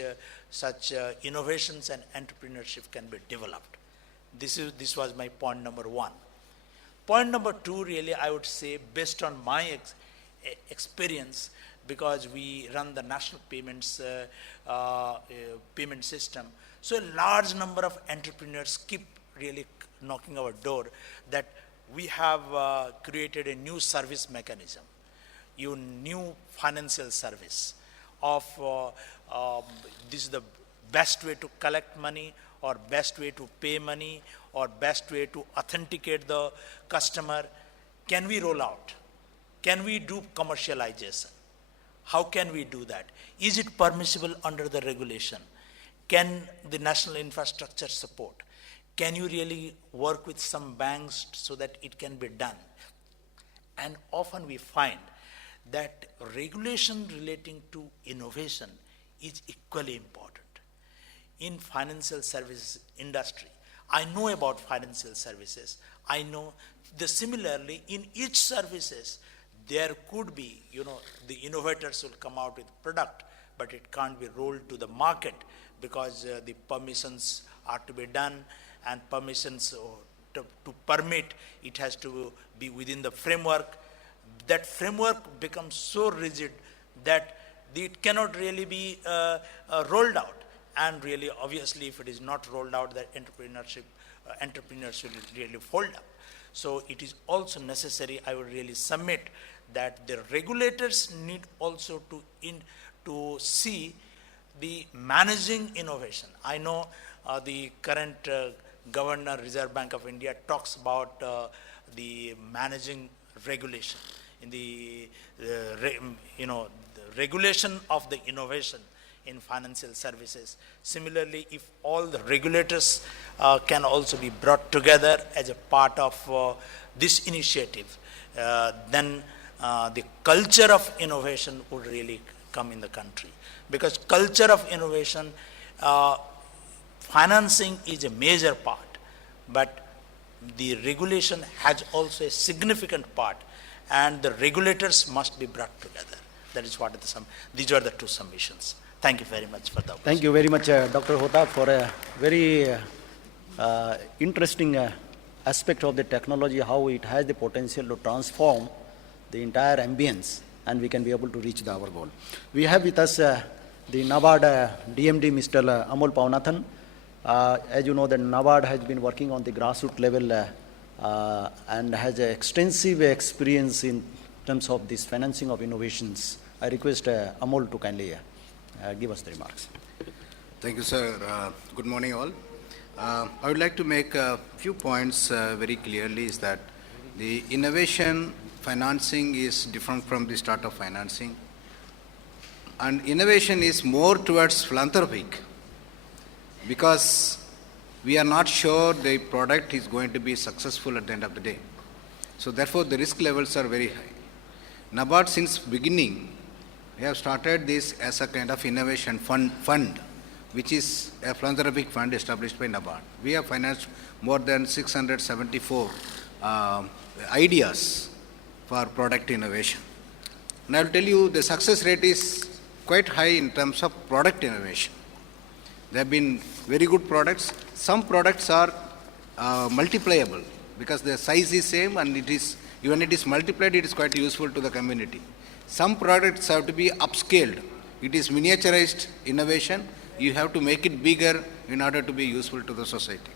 such innovations and entrepreneurship can be developed. This was my point number one. Point number two, really, I would say, based on my experience, because we run the national payments payment system, so a large number of entrepreneurs keep really knocking our door that we have created a new service mechanism, new financial service of this is the best way to collect money, or best way to pay money, or best way to authenticate the customer. Can we roll out? Can we do commercialization? How can we do that? Is it permissible under the regulation? Can the national infrastructure support? Can you really work with some banks so that it can be done? And often we find that regulation relating to innovation is equally important. In financial services industry, I know about financial services. I know similarly in each services, there could be, the innovators will come out with product, but it can't be rolled to the market because the permissions are to be done, and permissions to permit, it has to be within the framework. That framework becomes so rigid that it cannot really be rolled out. And really, obviously, if it is not rolled out, that entrepreneurs will really fold up. So it is also necessary, I would really submit, that the regulators need also to see the managing innovation. I know the current Governor, Reserve Bank of India, talks about the managing regulation, in the regulation of the innovation in financial services. Similarly, if all the regulators can also be brought together as a part of this initiative, then the culture of innovation would really come in the country. Because culture of innovation, financing is a major part, but the regulation has also a significant part, and the regulators must be brought together. That is what these are the two submissions. Thank you very much for the opportunity. Thank you very much, Dr. Hota, for a very interesting aspect of the technology, how it has the potential to transform the entire ambience, and we can be able to reach our goal. We have with us the NABARD DMD, Mr. Amol Paunathan. As you know, that NABARD has been working on the grassroots level and has extensive experience in terms of this financing of innovations. I request Amol to kindly give us the remarks. Thank you, sir. Good morning, all. I would like to make a few points very clearly, is that The innovation financing is different from the startup financing. And innovation is more towards philanthropic because we are not sure the product is going to be successful at the end of the day. So therefore, the risk levels are very high. NABARD since beginning, we have started this as a kind of innovation fund, which is a philanthropic fund established by NABARD. We have financed more than 674 ideas for product innovation. And I will tell you the success rate is quite high in terms of product innovation. There have been very good products. Some products are multipliable because the size is same and it is, even it is multiplied, it is quite useful to the community. Some products have to be upscaled. It is miniaturized innovation. You have to make it bigger in order to be useful to the society.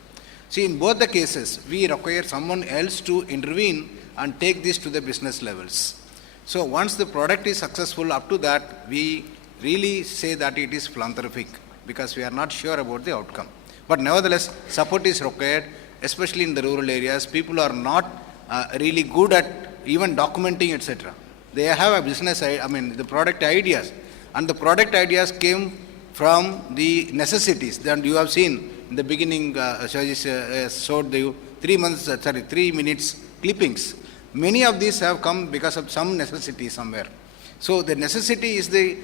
See, in both the cases, we require someone else to intervene and take this to the business levels. So once the product is successful, up to that, we really say that it is philanthropic because we are not sure about the outcome. But nevertheless, support is required, especially in the rural areas. People are not really good at even documenting, etc. They have a business, the product ideas. And the product ideas came from the necessities. Then you have seen in the beginning, Shaji showed you 3 minutes clippings. Many of these have come because of some necessity somewhere. So the necessity is the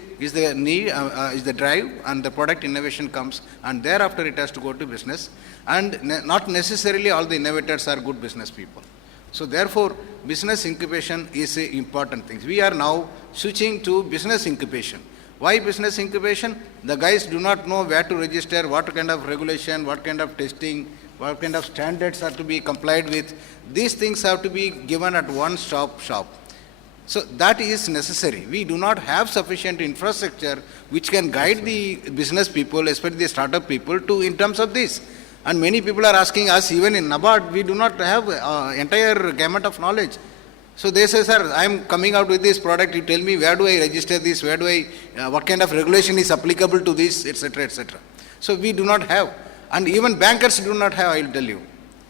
need, is the drive, and the product innovation comes, and thereafter it has to go to business. And not necessarily all the innovators are good business people. So therefore, business incubation is an important thing. We are now switching to business incubation. Why business incubation? The guys do not know where to register, what kind of regulation, what kind of testing, what kind of standards are to be complied with. These things have to be given at one-stop shop. So that is necessary. We do not have sufficient infrastructure which can guide the business people, especially the startup people, in terms of this. And many people are asking us, even in NABARD, we do not have entire gamut of knowledge. So they say, sir, I am coming out with this product, you tell me where do I register this, where do I, what kind of regulation is applicable to this, etc., etc. So we do not have. And even bankers do not have, I will tell you.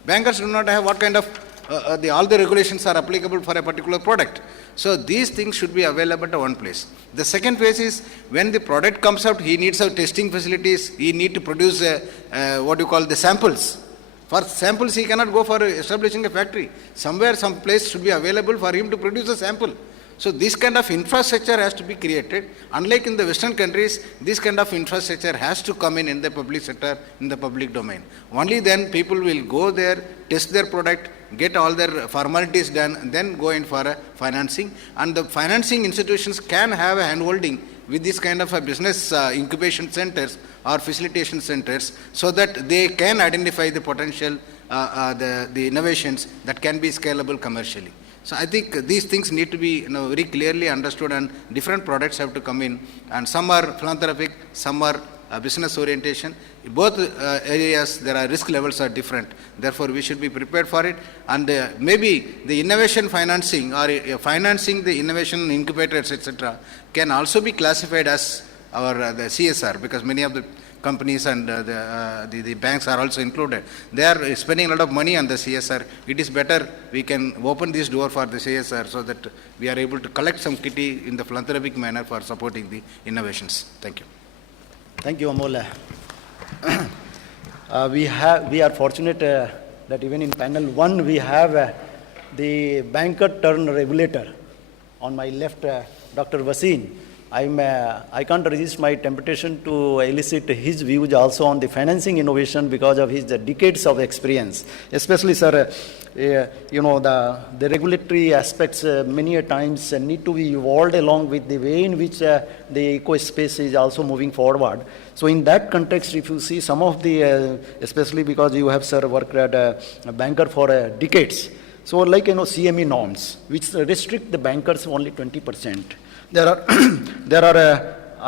Bankers do not have what kind of, all the regulations are applicable for a particular product. So these things should be available at one place. The second phase is when the product comes out, he needs our testing facilities, he needs to produce what you call the samples. For samples, he cannot go for establishing a factory. Somewhere, some place should be available for him to produce a sample. So this kind of infrastructure has to be created. Unlike in the Western countries, this kind of infrastructure has to come in the public sector, in the public domain. Only then people will go there, test their product, get all their formalities done, and then go in for a financing. And the financing institutions can have a handholding with this kind of a business incubation centers or facilitation centers so that they can identify the potential, the innovations that can be scalable commercially. So I think these things need to be very clearly understood, and different products have to come in, and some are philanthropic, some are business orientation. In both areas, there are risk levels are different. Therefore, we should be prepared for it. And maybe the innovation financing or financing the innovation incubators, etc., can also be classified as our the CSR, because many of the companies and the banks are also included. They are spending a lot of money on the CSR. It is better we can open this door for the CSR so that we are able to collect some kitty in the philanthropic manner for supporting the innovations. Thank you. Thank you, Amol. We are fortunate that even in panel 1 we have the banker turned regulator. On my left, Dr. Vasin. I can't resist my temptation to elicit his views also on the financing innovation because of his decades of experience. Especially, sir, the regulatory aspects many a times need to be evolved along with the way in which the eco-space is also moving forward. So in that context, if you see some of the, especially because you have, sir, worked at a banker for decades. So like, CME norms, which restrict the bankers only 20%. There are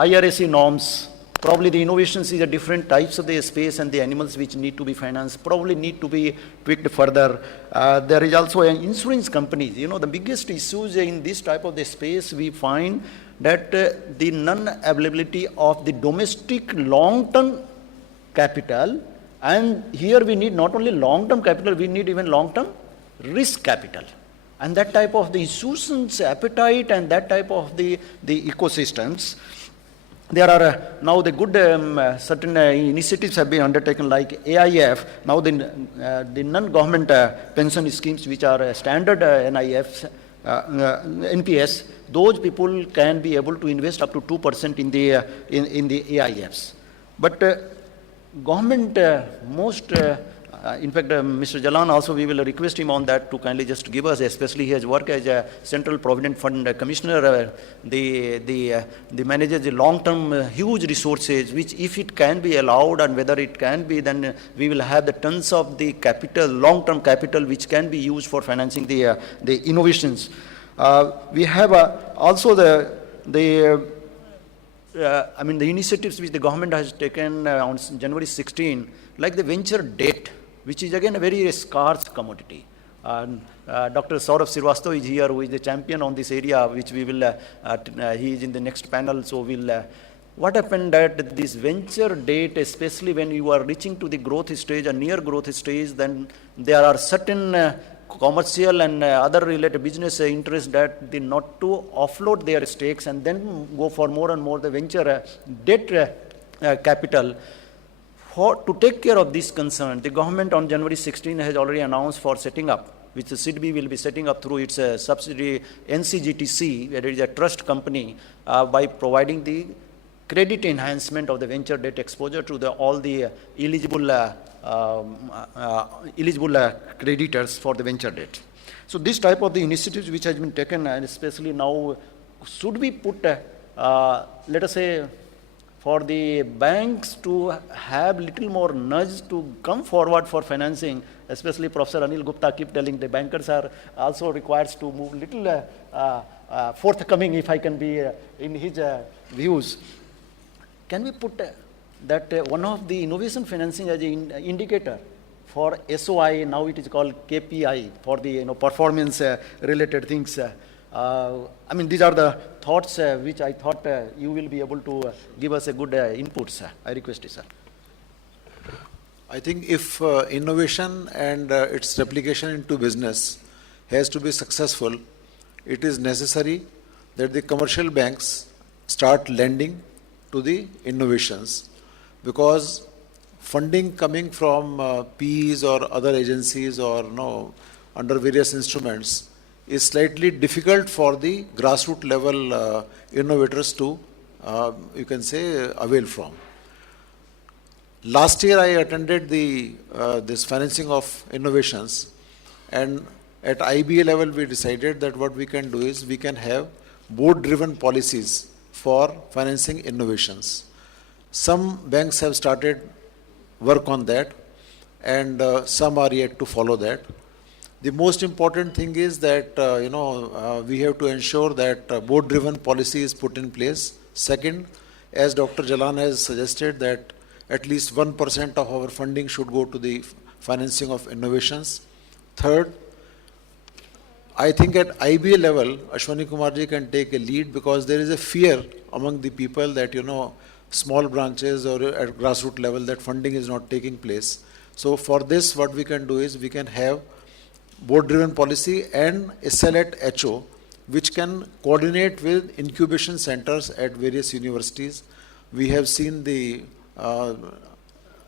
IRAC norms. Probably the innovations is a different types of the space and the animals which need to be financed probably need to be tweaked further. There is also an insurance companies. The biggest issues in this type of the space we find that the non-availability of the domestic long-term capital, and here we need not only long-term capital, we need even long-term risk capital. and that type of the institutions' appetite and that type of the ecosystems. There are now the good certain initiatives have been undertaken like AIF, now the non-government pension schemes which are standard NIFs, NPS, those people can be able to invest up to 2% in the AIFs. But government in fact, Mr. Jalan also, we will request him on that to kindly just give us, especially his work as a Central Provident Fund Commissioner, the manages the long-term huge resources, which if it can be allowed and whether it can be, then we will have the tons of the capital, long-term capital, which can be used for financing the innovations. We have also the initiatives which the government has taken on January 16, like the venture debt, which is again a very scarce commodity. Dr. Saurabh Srivastava is here, who is the champion on this area, which we will, he is in the next panel, so we'll, what happened that this venture debt, especially when you are reaching to the growth stage or near growth stage, then there are certain commercial and other related business interests that they not to offload their stakes and then go for more and more the venture debt capital. To take care of this concern, the government on January 16 has already announced for setting up, which the SIDBI will be setting up through its subsidiary NCGTC, where it is a trust company, by providing the credit enhancement of the venture debt exposure to all the eligible creditors for the venture debt. So this type of the initiatives which has been taken, and especially now, should we put, let us say, for the banks to have little more nudge to come forward for financing, especially Professor Anil Gupta keep telling the bankers are also required to move little forthcoming, if I can be in his views. Can we put that one of the innovation financing as an indicator for SOI, now it is called KPI, for the performance related things. These are the thoughts which I thought you will be able to give us a good input, sir. I request you, sir. I think if innovation and its replication into business has to be successful, it is necessary that the commercial banks start lending to the innovations, because funding coming from PEs or other agencies or under various instruments is slightly difficult for the grassroots level innovators to, you can say, avail from. Last year I attended this financing of innovations, and at IBA level we decided that what we can do is we can have board-driven policies for financing innovations. Some banks have started work on that, and some are yet to follow that. The most important thing is that, we have to ensure that board-driven policy is put in place. Second, as Dr. Jalan has suggested, that at least 1% of our funding should go to the financing of innovations. Third, I think at IBA level, Ashwani Kumarji can take a lead, because there is a fear among the people that, small branches or at grassroots level, that funding is not taking place. So for this, what we can do is we can have board-driven policy and a cell at HO, which can coordinate with incubation centers at various universities. We have seen the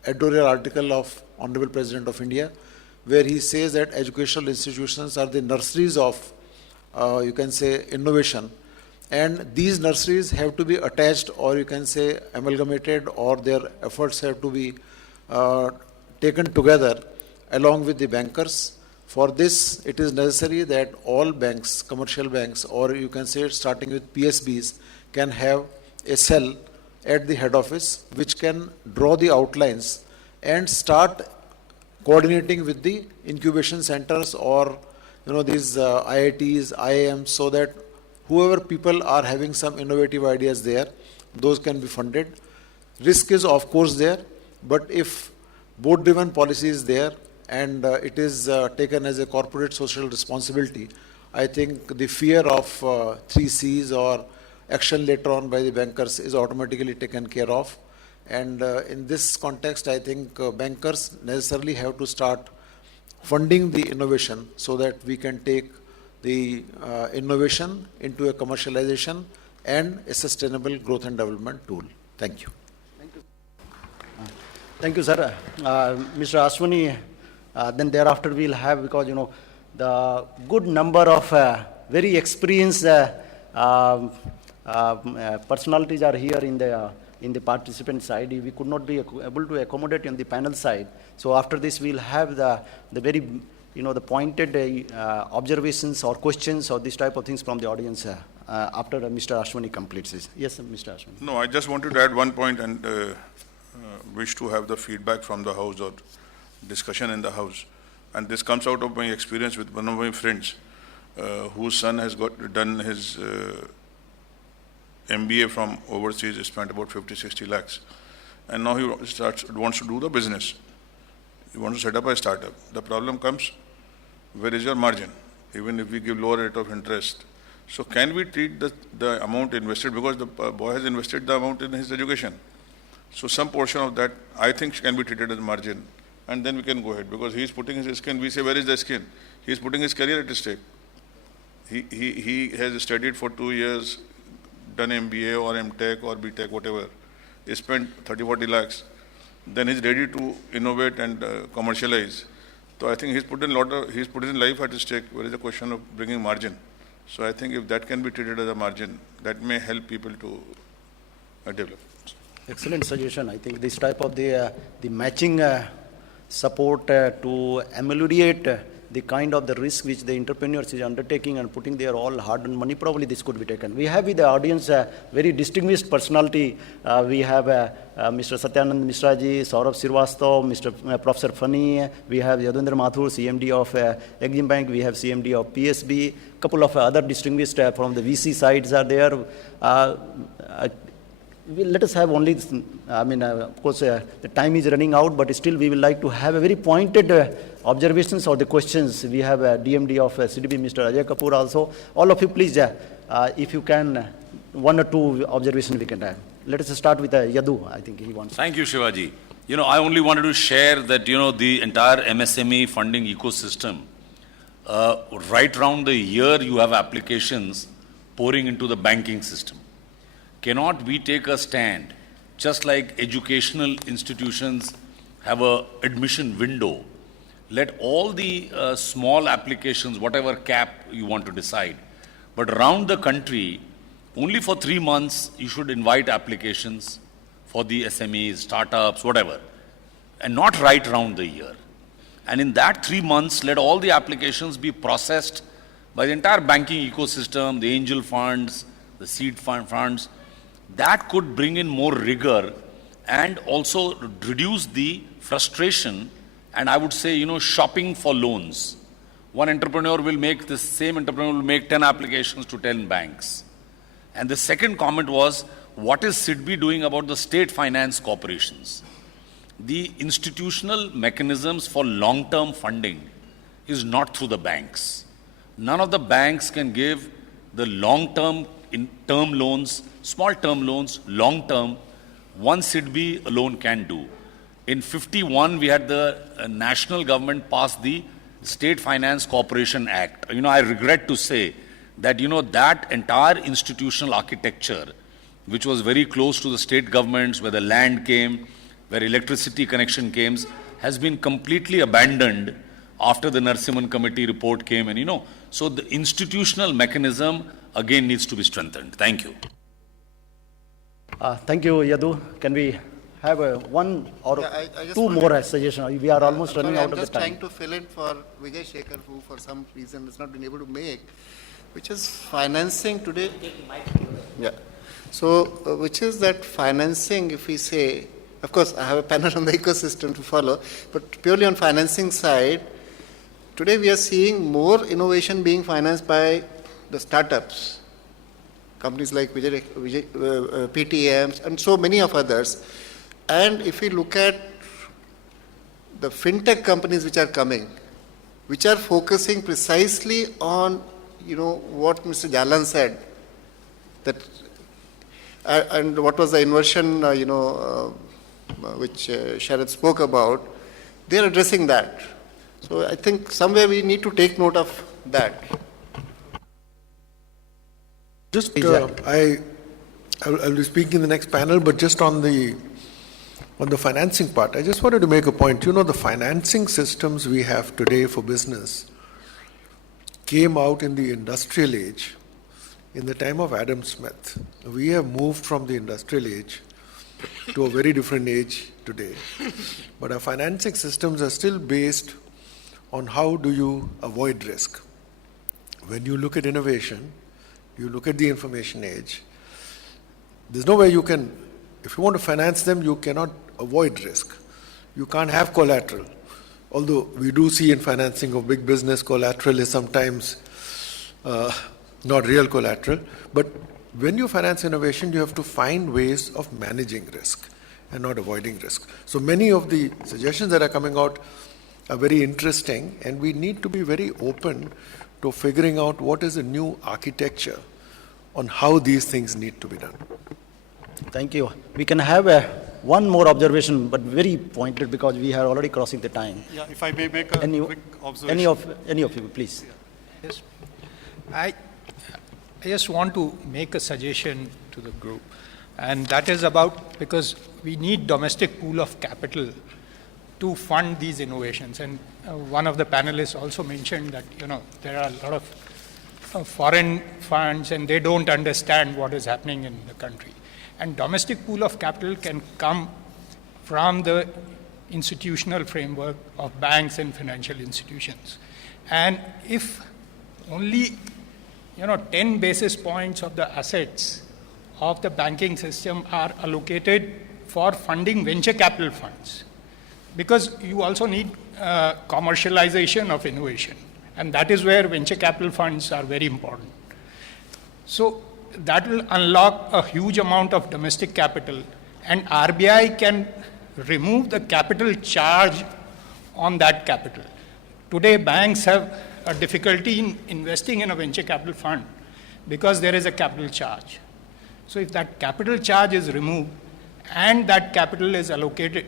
editorial article of Honorable President of India, where he says that educational institutions are the nurseries of, you can say, innovation. And these nurseries have to be attached, or you can say amalgamated, or their efforts have to be taken together along with the bankers. For this, it is necessary that all banks, commercial banks, or you can say starting with PSBs, can have a cell at the head office which can draw the outlines and start coordinating with the incubation centers or these IITs, IIMs, so that whoever people are having some innovative ideas there, those can be funded. Risk is of course there, but if board-driven policy is there and it is taken as a corporate social responsibility, I think the fear of 3 Cs or action later on by the bankers is automatically taken care of. And in this context, I think bankers necessarily have to start funding the innovation so that we can take the innovation into a commercialization and a sustainable growth and development tool. Thank you. Thank you, sir. Mr. Ashwani, then thereafter we'll have, because, the good number of very experienced personalities are here in the participant side. We could not be able to accommodate on the panel side. So after this, we'll have the very, the pointed observations or questions or this type of things from the audience after Mr. Ashwani completes this. Yes, Mr. Ashwani. No, I just wanted to add one point and wish to have the feedback from the House or discussion in the House. And this comes out of my experience with one of my friends whose son has done his MBA from overseas, spent about 50-60 lakhs. And now he wants to do the business. He wants to set up a startup. The problem comes, where is your margin? Even if we give lower rate of interest. So can we treat the amount invested, because the boy has invested the amount in his education. So some portion of that, I think, can be treated as margin. And then we can go ahead, because he is putting his skin. We say, where is the skin? He is putting his career at stake. He has studied for 2 years, done MBA or MTech or BTech, whatever. He spent 30-40 lakhs. Then he's ready to innovate and commercialize. So I think he's put his life at stake. Where is the question of bringing margin? So I think if that can be treated as a margin, that may help people to develop. Excellent suggestion. I think this type of the matching support to ameliorate the kind of the risk which the entrepreneurs is undertaking and putting their all hard-earned money, probably this could be taken. We have with the audience a very distinguished personality. We have Mr. Satyanand Mishraji, Saurabh Srivastava, Mr. Professor Fani, we have Yadendra Mathur, CMD of Exim Bank, we have CMD of PSB, couple of other distinguished from the VC sides are there. Let us have only, of course, the time is running out, but still we will like to have a very pointed observations or the questions. We have a DMD of CDB, Mr. Ajay Kapoor also. All of you, please, if you can, 1 or 2 observations we can have. Let us start with Yadu. I think he wants. Thank you, Shivaji. I only wanted to share that, the entire MSME funding ecosystem, right around the year you have applications pouring into the banking system. Cannot we take a stand, just like educational institutions have a admission window, let all the small applications, whatever cap you want to decide, but around the country, only for 3 months, you should invite applications for the SMEs, startups, whatever, and not right around the year. And in that 3 months, let all the applications be processed by the entire banking ecosystem, the angel funds, the seed funds. That could bring in more rigor and also reduce the frustration and I would say, shopping for loans. One entrepreneur will make, this same entrepreneur will make 10 applications to 10 banks. And the second comment was, what is SIDBI doing about the state finance corporations? The institutional mechanisms for long-term funding is not through the banks. None of the banks can give the long-term term loans, small term loans, long term, one SIDBI alone can do. In 51, we had the national government pass the State Finance Corporation Act. I regret to say that, that entire institutional architecture, which was very close to the state governments, where the land came, where electricity connection came, has been completely abandoned after the Narsimhan Committee report came. And, so the institutional mechanism again needs to be strengthened. Thank you. Thank you, Yadu. Can we have 1 or 2 more suggestions? We are almost running out of the time. I'm just trying to fill in for Vijay Shekhar, who for some reason has not been able to make, which is financing today. Yeah. So, which is that financing, if we say, of course, I have a panel on the ecosystem to follow, but purely on financing side, today we are seeing more innovation being financed by the startups, companies like PTMs and so many of others. And if we look at the fintech companies which are coming, which are focusing precisely on, what Mr. Jalan said, that, and what was the inversion, which Sharad spoke about, they are addressing that. So I think somewhere we need to take note of that. Just, I'll be speaking in the next panel, but just on the financing part, I just wanted to make a point. You know, the financing systems we have today for business came out in the industrial age in the time of Adam Smith. We have moved from the industrial age to a very different age today. But our financing systems are still based on how do you avoid risk. When you look at innovation, you look at the information age, there's no way you can, if you want to finance them, you cannot avoid risk. You can't have collateral. Although we do see in financing of big business, collateral is sometimes not real collateral. But when you finance innovation, you have to find ways of managing risk and not avoiding risk. So many of the suggestions that are coming out are very interesting, and we need to be very open to figuring out what is a new architecture on how these things need to be done. Thank you. We can have one more observation, but very pointed because we are already crossing the time. Yeah, if I may make a quick observation. Any of you, please. Yes. I just want to make a suggestion to the group, and that is about, because we need domestic pool of capital to fund these innovations. And one of the panelists also mentioned that, you know, there are a lot of foreign funds and they don't understand what is happening in the country. And domestic pool of capital can come from the institutional framework of banks and financial institutions. And if only, 10 basis points of the assets of the banking system are allocated for funding venture capital funds, because you also need commercialization of innovation, and that is where venture capital funds are very important. So that will unlock a huge amount of domestic capital, and RBI can remove the capital charge on that capital. Today, banks have a difficulty in investing in a venture capital fund because there is a capital charge. So if that capital charge is removed and that capital is allocated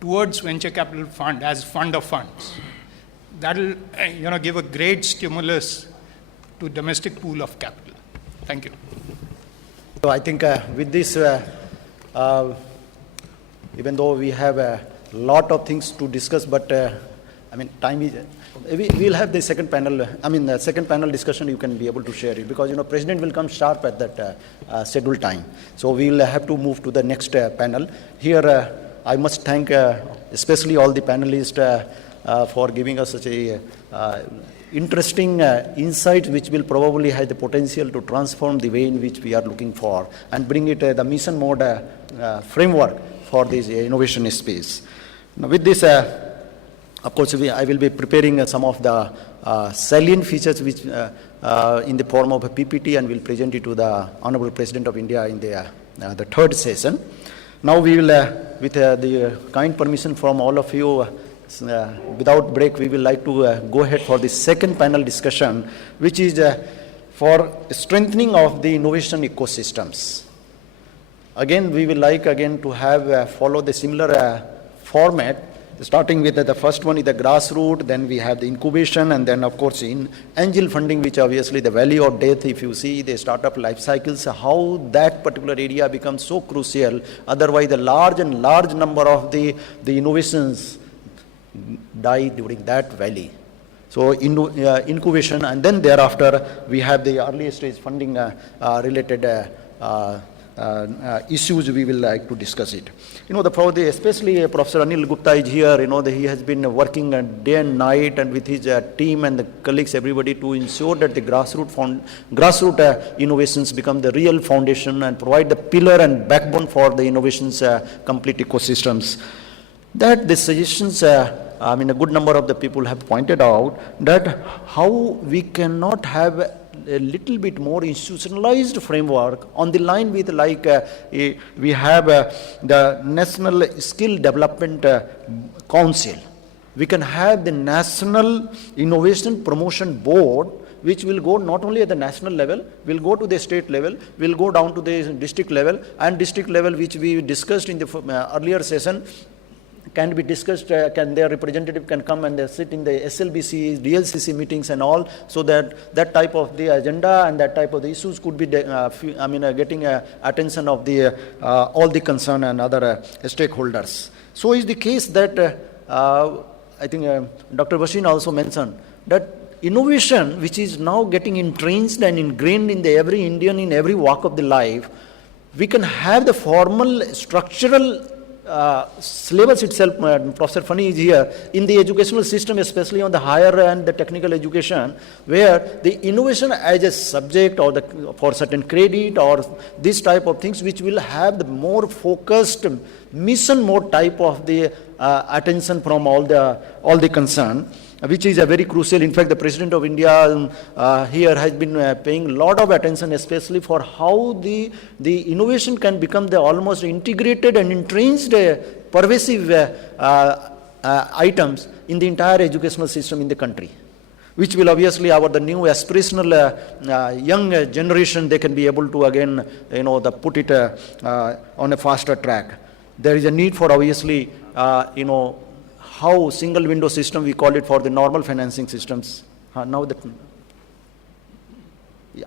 towards venture capital fund as fund of funds, that will give a great stimulus to domestic pool of capital. Thank you. So I think with this, even though we have a lot of things to discuss, but time is, we'll have the second panel, second panel discussion, you can be able to share it, because, President will come sharp at that scheduled time. So we'll have to move to the next panel. Here, I must thank especially all the panelists for giving us such a interesting insight, which will probably have the potential to transform the way in which we are looking for and bring it the mission mode framework for this innovation space. Now, with this, of course, I will be preparing some of the salient features which in the form of a PPT, and will present it to the Honorable President of India in the third session. Now we will, with the kind permission from all of you, without break, we will like to go ahead for the second panel discussion, which is for strengthening of the innovation ecosystems. Again, we will like to have follow the similar format, starting with the first one is the grassroots, then we have the incubation, and then of course in angel funding, which obviously the value of death, if you see the startup life cycles, how that particular area becomes so crucial. Otherwise, the large number of the innovations die during that valley. So incubation, and then thereafter we have the early stage funding related issues. We will like to discuss it. Especially Professor Anil Gupta is here. He has been working day and night, and with his team and the colleagues, everybody, to ensure that the grassroots innovations become the real foundation and provide the pillar and backbone for the innovations complete ecosystems. That the suggestions, a good number of the people have pointed out that how we cannot have a little bit more institutionalized framework on the line with we have the National Skill Development Council. We can have the National Innovation Promotion Board, which will go not only at the national level, will go to the state level, will go down to the district level, and district level, which we discussed in the earlier session, can be discussed, can their representative can come and they sit in the SLBC, DLCC meetings and all, so that that type of the agenda and that type of the issues could be, getting attention of the all the concern and other stakeholders. So is the case that I think Dr. Bhasin also mentioned that innovation, which is now getting entrenched and ingrained in the every Indian in every walk of the life, we can have the formal structural syllabus itself. Professor Fani is here in the educational system, especially on the higher and the technical education, where the innovation as a subject or for certain credit or this type of things, which will have the more focused mission mode type of the attention from all the concern, which is a very crucial. In fact, the President of India here has been paying a lot of attention, especially for how the innovation can become the almost integrated and entrenched, pervasive items in the entire educational system in the country, which will obviously the new aspirational young generation, they can be able to again, put it on a faster track. There is a need for obviously, how single window system we call it for the normal financing systems. Now that, yeah.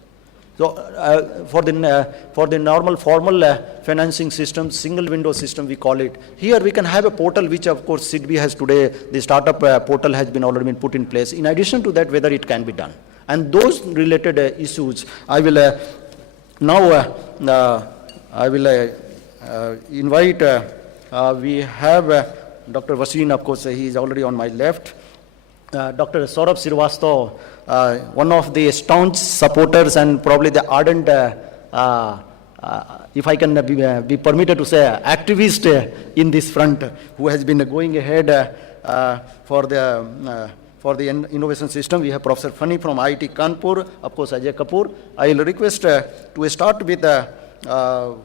So for the normal formal financing system, single window system we call it. Here we can have a portal, which of course SIDBI has today. The startup portal has been already been put in place. In addition to that, whether it can be done, and those related issues, I will now I will invite. We have. Dr. Bhasin, of course, he is already on my left. Dr. Saurabh Srivastava, one of the staunch supporters and probably the ardent, if I can be permitted to say, activist in this front, who has been going ahead for the innovation system. We have Professor Fani from IIT Kanpur, of course Ajay Kapoor. I will request to start with Dr.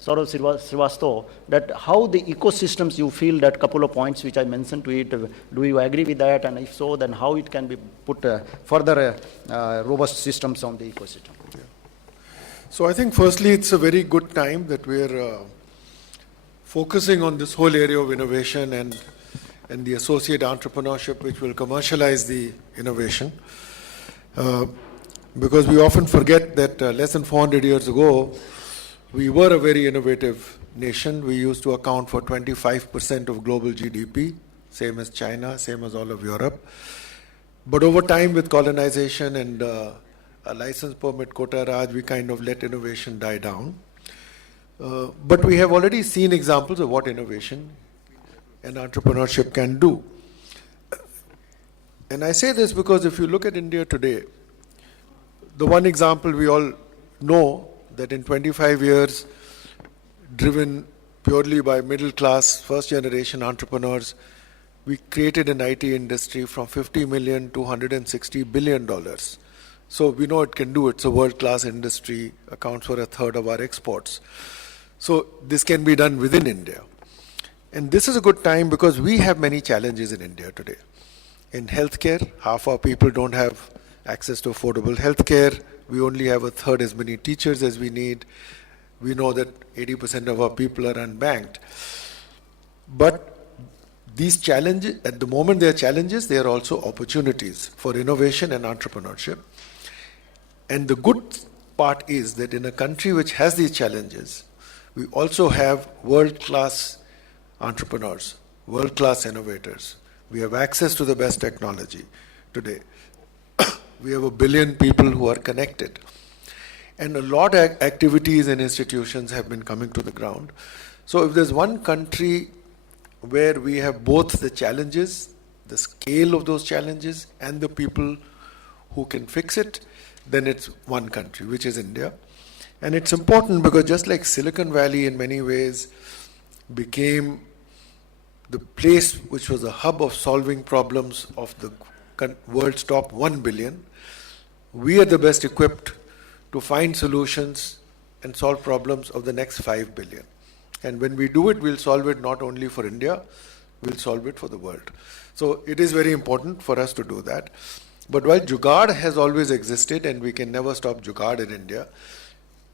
Saurabh Srivastava, that how the ecosystems you feel, that couple of points which I mentioned to it, do you agree with that? And if so, then how it can be put further robust systems on the ecosystem? Yeah. So I think firstly, it's a very good time that we're focusing on this whole area of innovation and the associate entrepreneurship which will commercialize the innovation. Because we often forget that less than 400 years ago, we were a very innovative nation. We used to account for 25% of global GDP, same as China, same as all of Europe. But over time, with colonization and a license permit quota raj, we kind of let innovation die down. But we have already seen examples of what innovation and entrepreneurship can do. And I say this because if you look at India today, the one example we all know, that in 25 years, driven purely by middle class, first generation entrepreneurs, we created an IT industry from $50 million to $160 billion. So we know it can do it. It's a world-class industry, accounts for a third of our exports. So this can be done within India. And this is a good time because we have many challenges in India today. In healthcare, half our people don't have access to affordable healthcare. We only have a third as many teachers as we need. We know that 80% of our people are unbanked. But these challenges, at the moment they are challenges, they are also opportunities for innovation and entrepreneurship. And the good part is that in a country which has these challenges, we also have world-class entrepreneurs, world-class innovators. We have access to the best technology today. We have 1 billion people who are connected. And a lot of activities and institutions have been coming to the ground. So if there's one country where we have both the challenges, the scale of those challenges, and the people who can fix it, then it's one country, which is India. And it's important because just like Silicon Valley in many ways became the place which was a hub of solving problems of the world's top 1 billion, we are the best equipped to find solutions and solve problems of the next 5 billion. And when we do it, we'll solve it not only for India, we'll solve it for the world. So it is very important for us to do that. But while Jugaad has always existed, and we can never stop Jugaad in India,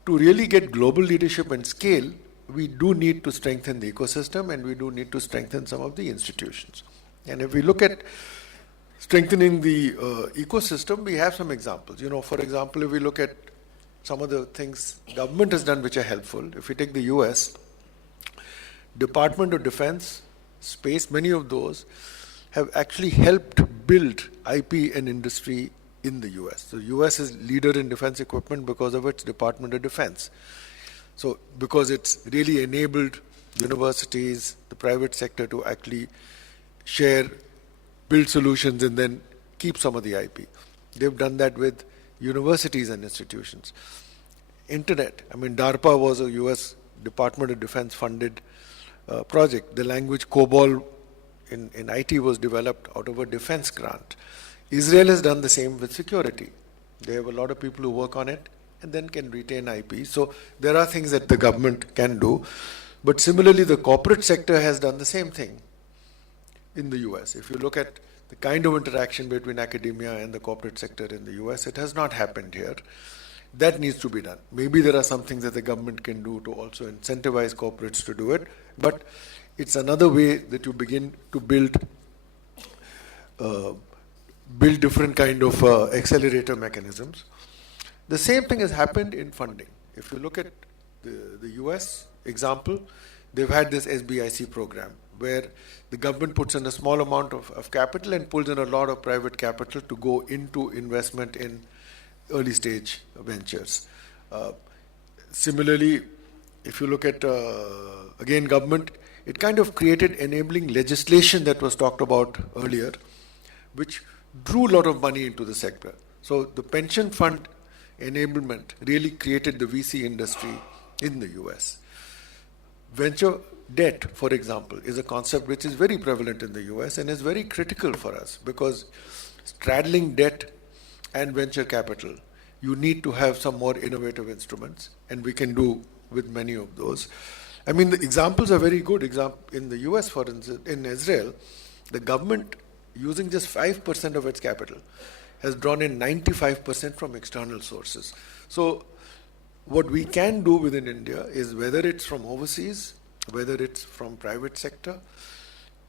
to really get global leadership and scale, we do need to strengthen the ecosystem and we do need to strengthen some of the institutions. And if we look at strengthening the ecosystem, we have some examples. For example, if we look at some of the things government has done which are helpful, if we take the US, Department of Defense, Space, many of those have actually helped build IP and industry in the US. So US is leader in defense equipment because of its Department of Defense. So because it's really enabled universities, the private sector to actually share, build solutions and then keep some of the IP. They've done that with universities and institutions. Internet, DARPA was a US Department of Defense funded project. The language COBOL in IT was developed out of a defense grant. Israel has done the same with security. They have a lot of people who work on it and then can retain IP. So there are things that the government can do. But similarly, the corporate sector has done the same thing in the US. If you look at the kind of interaction between academia and the corporate sector in the US, it has not happened here. That needs to be done. Maybe there are some things that the government can do to also incentivize corporates to do it, but it's another way that you begin to build different kind of accelerator mechanisms. The same thing has happened in funding. If you look at the US example, they've had this SBIC program where the government puts in a small amount of capital and pulls in a lot of private capital to go into investment in early stage ventures. Similarly, if you look at, again, government, it kind of created enabling legislation that was talked about earlier, which drew a lot of money into the sector. So the pension fund enablement really created the VC industry in the US. Venture debt, for example, is a concept which is very prevalent in the US and is very critical for us because straddling debt and venture capital, you need to have some more innovative instruments, and we can do with many of those. The examples are very good. In the US, for instance, in Israel, the government, using just 5% of its capital, has drawn in 95% from external sources. So what we can do within India is, whether it's from overseas, whether it's from private sector,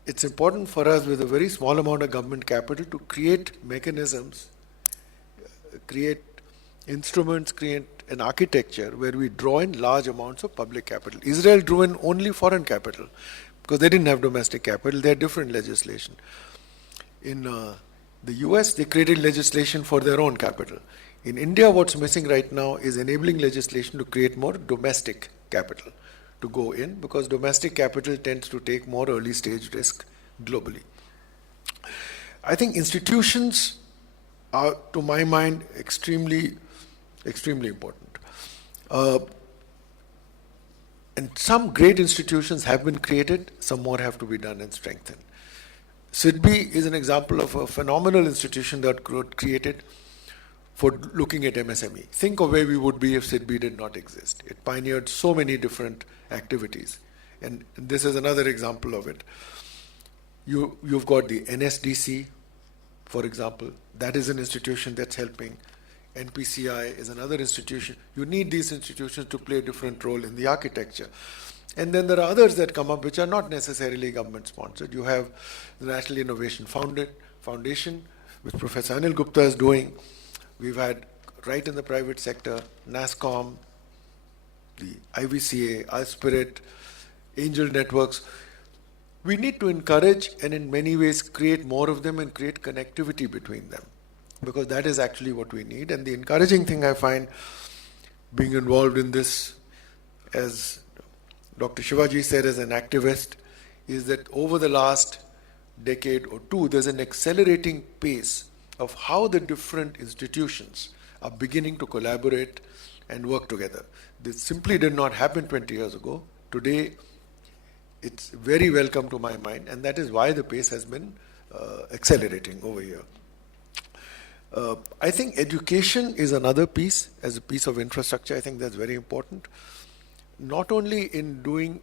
it's important for us with a very small amount of government capital to create mechanisms, create instruments, create an architecture where we draw in large amounts of public capital. Israel drew in only foreign capital because they didn't have domestic capital. They had different legislation. In the US, they created legislation for their own capital. In India, what's missing right now is enabling legislation to create more domestic capital to go in, because domestic capital tends to take more early stage risk globally. I think institutions are, to my mind, extremely important. And some great institutions have been created, some more have to be done and strengthened. SIDBI is an example of a phenomenal institution that got created for looking at MSME. Think of where we would be if SIDBI did not exist. It pioneered so many different activities. And this is another example of it. You've got the NSDC, for example. That is an institution that's helping. NPCI is another institution. You need these institutions to play a different role in the architecture. And then there are others that come up which are not necessarily government sponsored. You have the National Innovation Foundation, which Professor Anil Gupta is doing. We've had, right in the private sector, NASCOM, the IVCA, iSpirit, Angel Networks. We need to encourage and in many ways create more of them and create connectivity between them, because that is actually what we need. And the encouraging thing I find being involved in this, as Dr. Shivaji said, as an activist, is that over the last decade or two, there's an accelerating pace of how the different institutions are beginning to collaborate and work together. This simply did not happen 20 years ago. Today, it's very welcome to my mind, and that is why the pace has been accelerating over here. I think education is another piece, as a piece of infrastructure. I think that's very important. Not only in doing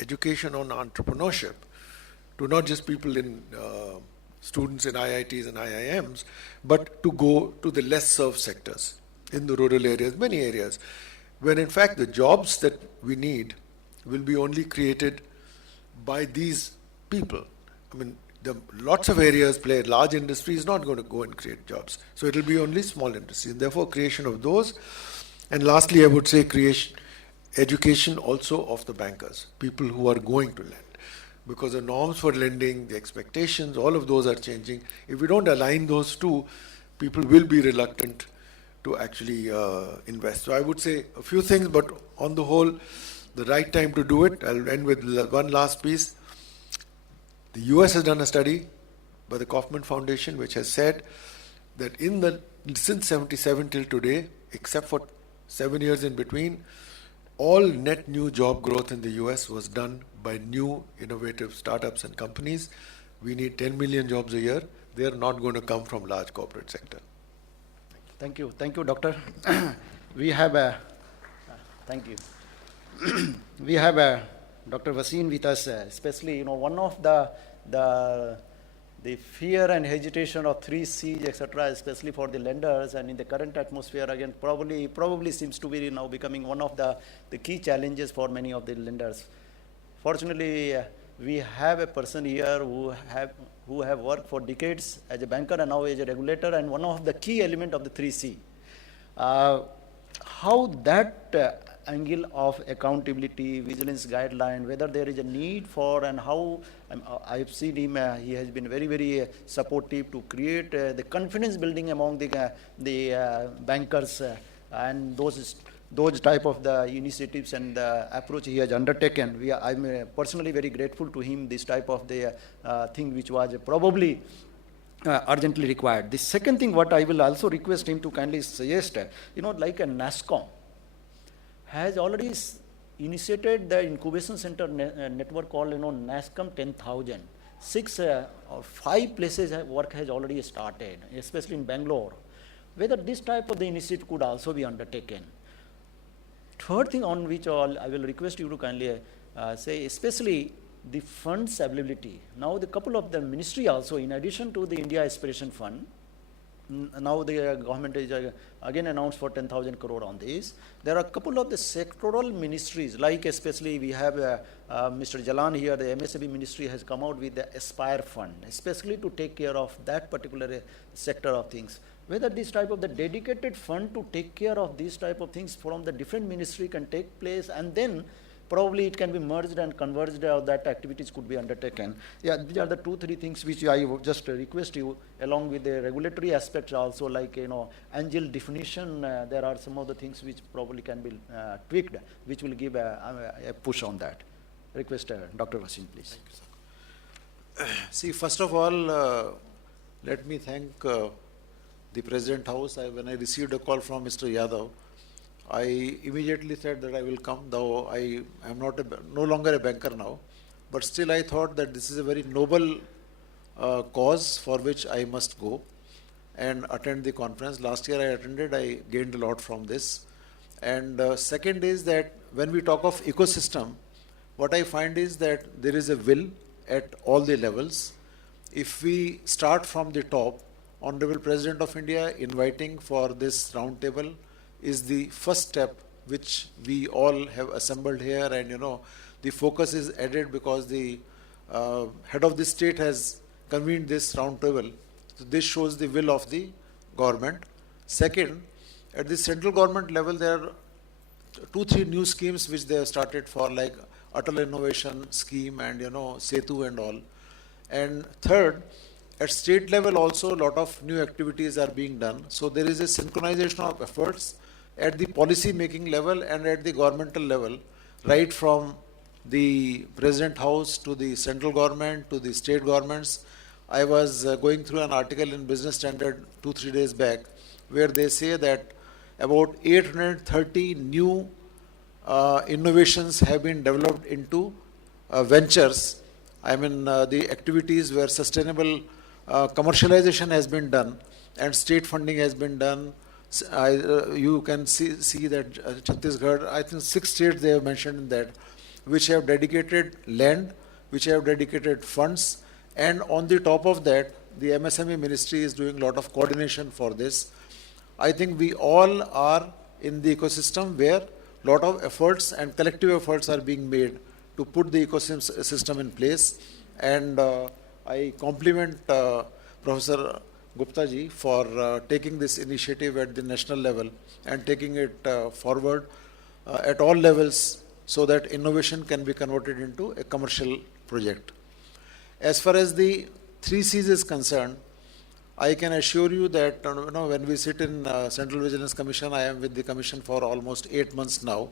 education on entrepreneurship, to not just people in students in IITs and IIMs, but to go to the less served sectors in the rural areas, many areas, where in fact the jobs that we need will be only created by these people. I mean, lots of areas play. Large industry is not going to go and create jobs. So it will be only small industry. And therefore, creation of those. And lastly, I would say education also of the bankers, people who are going to lend. Because the norms for lending, the expectations, all of those are changing. If we don't align those two, people will be reluctant to actually invest. So I would say a few things, but on the whole, the right time to do it. I'll end with one last piece. The US has done a study by the Kaufman Foundation, which has said that since 77 till today, except for 7 years in between, all net new job growth in the US was done by new innovative startups and companies. We need 10 million jobs a year. They are not going to come from large corporate sector. Thank you, doctor. We have a, thank you. We have Dr. Vasin with us, especially, one of the fear and hesitation of 3 C's, etc., especially for the lenders, and in the current atmosphere, again, probably seems to be now becoming one of the key challenges for many of the lenders. Fortunately, we have a person here who have worked for decades as a banker and now as a regulator, and one of the key element of the 3 C. How that angle of accountability, vigilance guideline, whether there is a need for, and how I've seen him, he has been very, very supportive to create the confidence building among the bankers and those type of the initiatives and the approach he has undertaken. I'm personally very grateful to him, this type of the thing which was probably urgently required. The second thing what I will also request him to kindly suggest, like a NASCOM has already initiated the incubation center network called, NASCOM 10,000. 6 or 5 places work has already started, especially in Bangalore. Whether this type of the initiative could also be undertaken. Third thing on which I will request you to kindly say, especially the funds availability. Now the couple of the ministry also, in addition to the India Aspiration Fund, now the government is again announced for 10,000 crore on this. There are a couple of the sectoral ministries, like especially we have Mr. Jalan here, the MSME ministry has come out with the Aspire Fund, especially to take care of that particular sector of things. Whether this type of the dedicated fund to take care of these type of things from the different ministry can take place, and then probably it can be merged and converged, or that activities could be undertaken. Yeah, these are the 2-3 things which I would just request you, along with the regulatory aspects also, like, angel definition, there are some of the things which probably can be tweaked, which will give a push on that. Request Dr. Vasin, please. Thank you, sir. See, first of all, let me thank the President House. When I received a call from Mr. Yadav, I immediately said that I will come, though I am no longer a banker now, but still I thought that this is a very noble cause for which I must go and attend the conference. Last year I attended, I gained a lot from this. And second is that when we talk of ecosystem, what I find is that there is a will at all the levels. If we start from the top, Honorable President of India inviting for this roundtable is the first step which we all have assembled here, and the focus is added because the head of the state has convened this roundtable. So this shows the will of the government. Second, at the central government level, there are 2-3 new schemes which they have started for, like Atal Innovation Scheme and Setu and all. And third, at state level also a lot of new activities are being done. So there is a synchronization of efforts at the policy making level and at the governmental level, right from the President House to the central government to the state governments. I was going through an article in Business Standard 2-3 days back where they say that about 830 new innovations have been developed into ventures. I mean, the activities where sustainable commercialization has been done and state funding has been done. You can see that Chhattisgarh, I think 6 states they have mentioned in that, which have dedicated land, which have dedicated funds, and on the top of that, the MSME ministry is doing a lot of coordination for this. I think we all are in the ecosystem where lot of efforts and collective efforts are being made to put the ecosystem in place. And I compliment Professor Gupta ji for taking this initiative at the national level and taking it forward at all levels so that innovation can be converted into a commercial project. As far as the 3 C's is concerned, I can assure you that when we sit in Central Vigilance Commission, I am with the Commission for almost 8 months now,